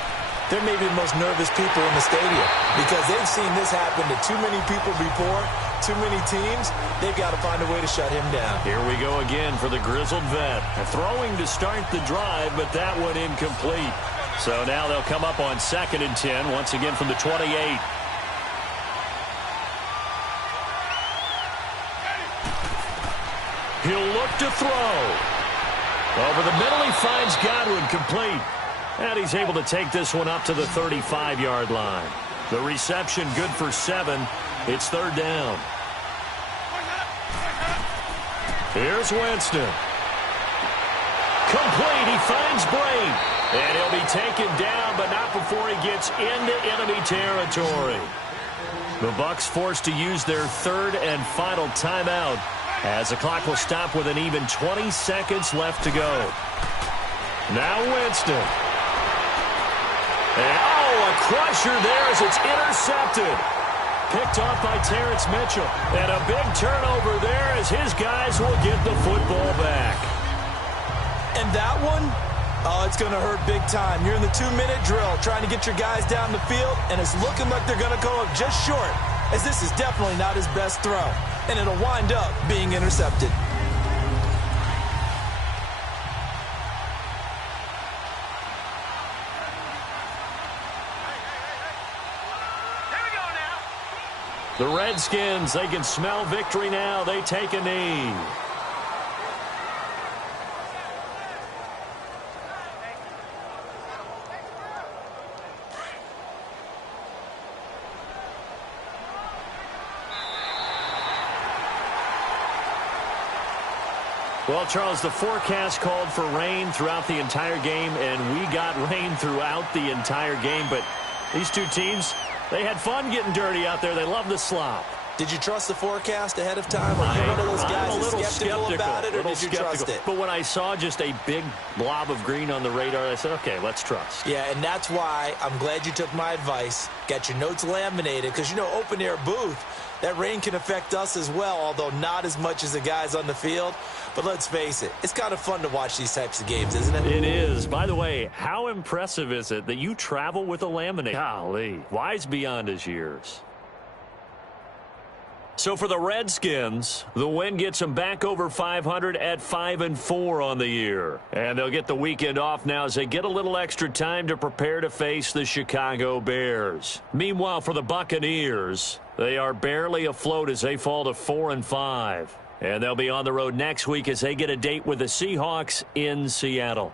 they're maybe the most nervous people in the stadium because they've seen this happen to too many people before, too many teams. They've got to find a way to shut him down. Here we go again for the grizzled vet. Throwing to start the drive, but that one incomplete. So now they'll come up on 2nd and 10, once again from the 28. He'll look to throw. Over the middle, he finds Godwin, complete. And he's able to take this one up to the 35-yard line. The reception good for 7. It's third down. Here's Winston. Complete. He finds Bray. And he'll be taken down, but not before he gets into enemy territory. The Bucs forced to use their third and final timeout as the clock will stop with an even 20 seconds left to go. Now Winston. And, a crusher there as it's intercepted. Picked off by Terrence Mitchell. And a big turnover there as his guys will get the football back. And that one, it's going to hurt big time. You're in the 2-minute drill trying to get your guys down the field, and it's looking like they're going to go up just short, as this is definitely not his best throw. And it'll wind up being intercepted. The Redskins, they can smell victory now. They take a knee. Well, Charles, the forecast called for rain throughout the entire game, and we got rain throughout the entire game. But these two teams, they had fun getting dirty out there. They love the slop. Did you trust the forecast ahead of time? Are you one of those guys I'm a little skeptical about it, or did you trust it? But when I saw just a big blob of green on the radar, I said, okay, let's trust. Yeah, and that's why I'm glad you took my advice. Got your notes laminated, because, open-air booth, that rain can affect us as well, although not as much as the guys on the field. But let's face it, it's kind of fun to watch these types of games, isn't it? It is. By the way, how impressive is it that you travel with a laminate? Golly, wise beyond his years. So for the Redskins, the win gets them back over 500 at 5-4 on the year. And they'll get the weekend off now as they get a little extra time to prepare to face the Chicago Bears. Meanwhile, for the Buccaneers, they are barely afloat as they fall to 4-5. And they'll be on the road next week as they get a date with the Seahawks in Seattle.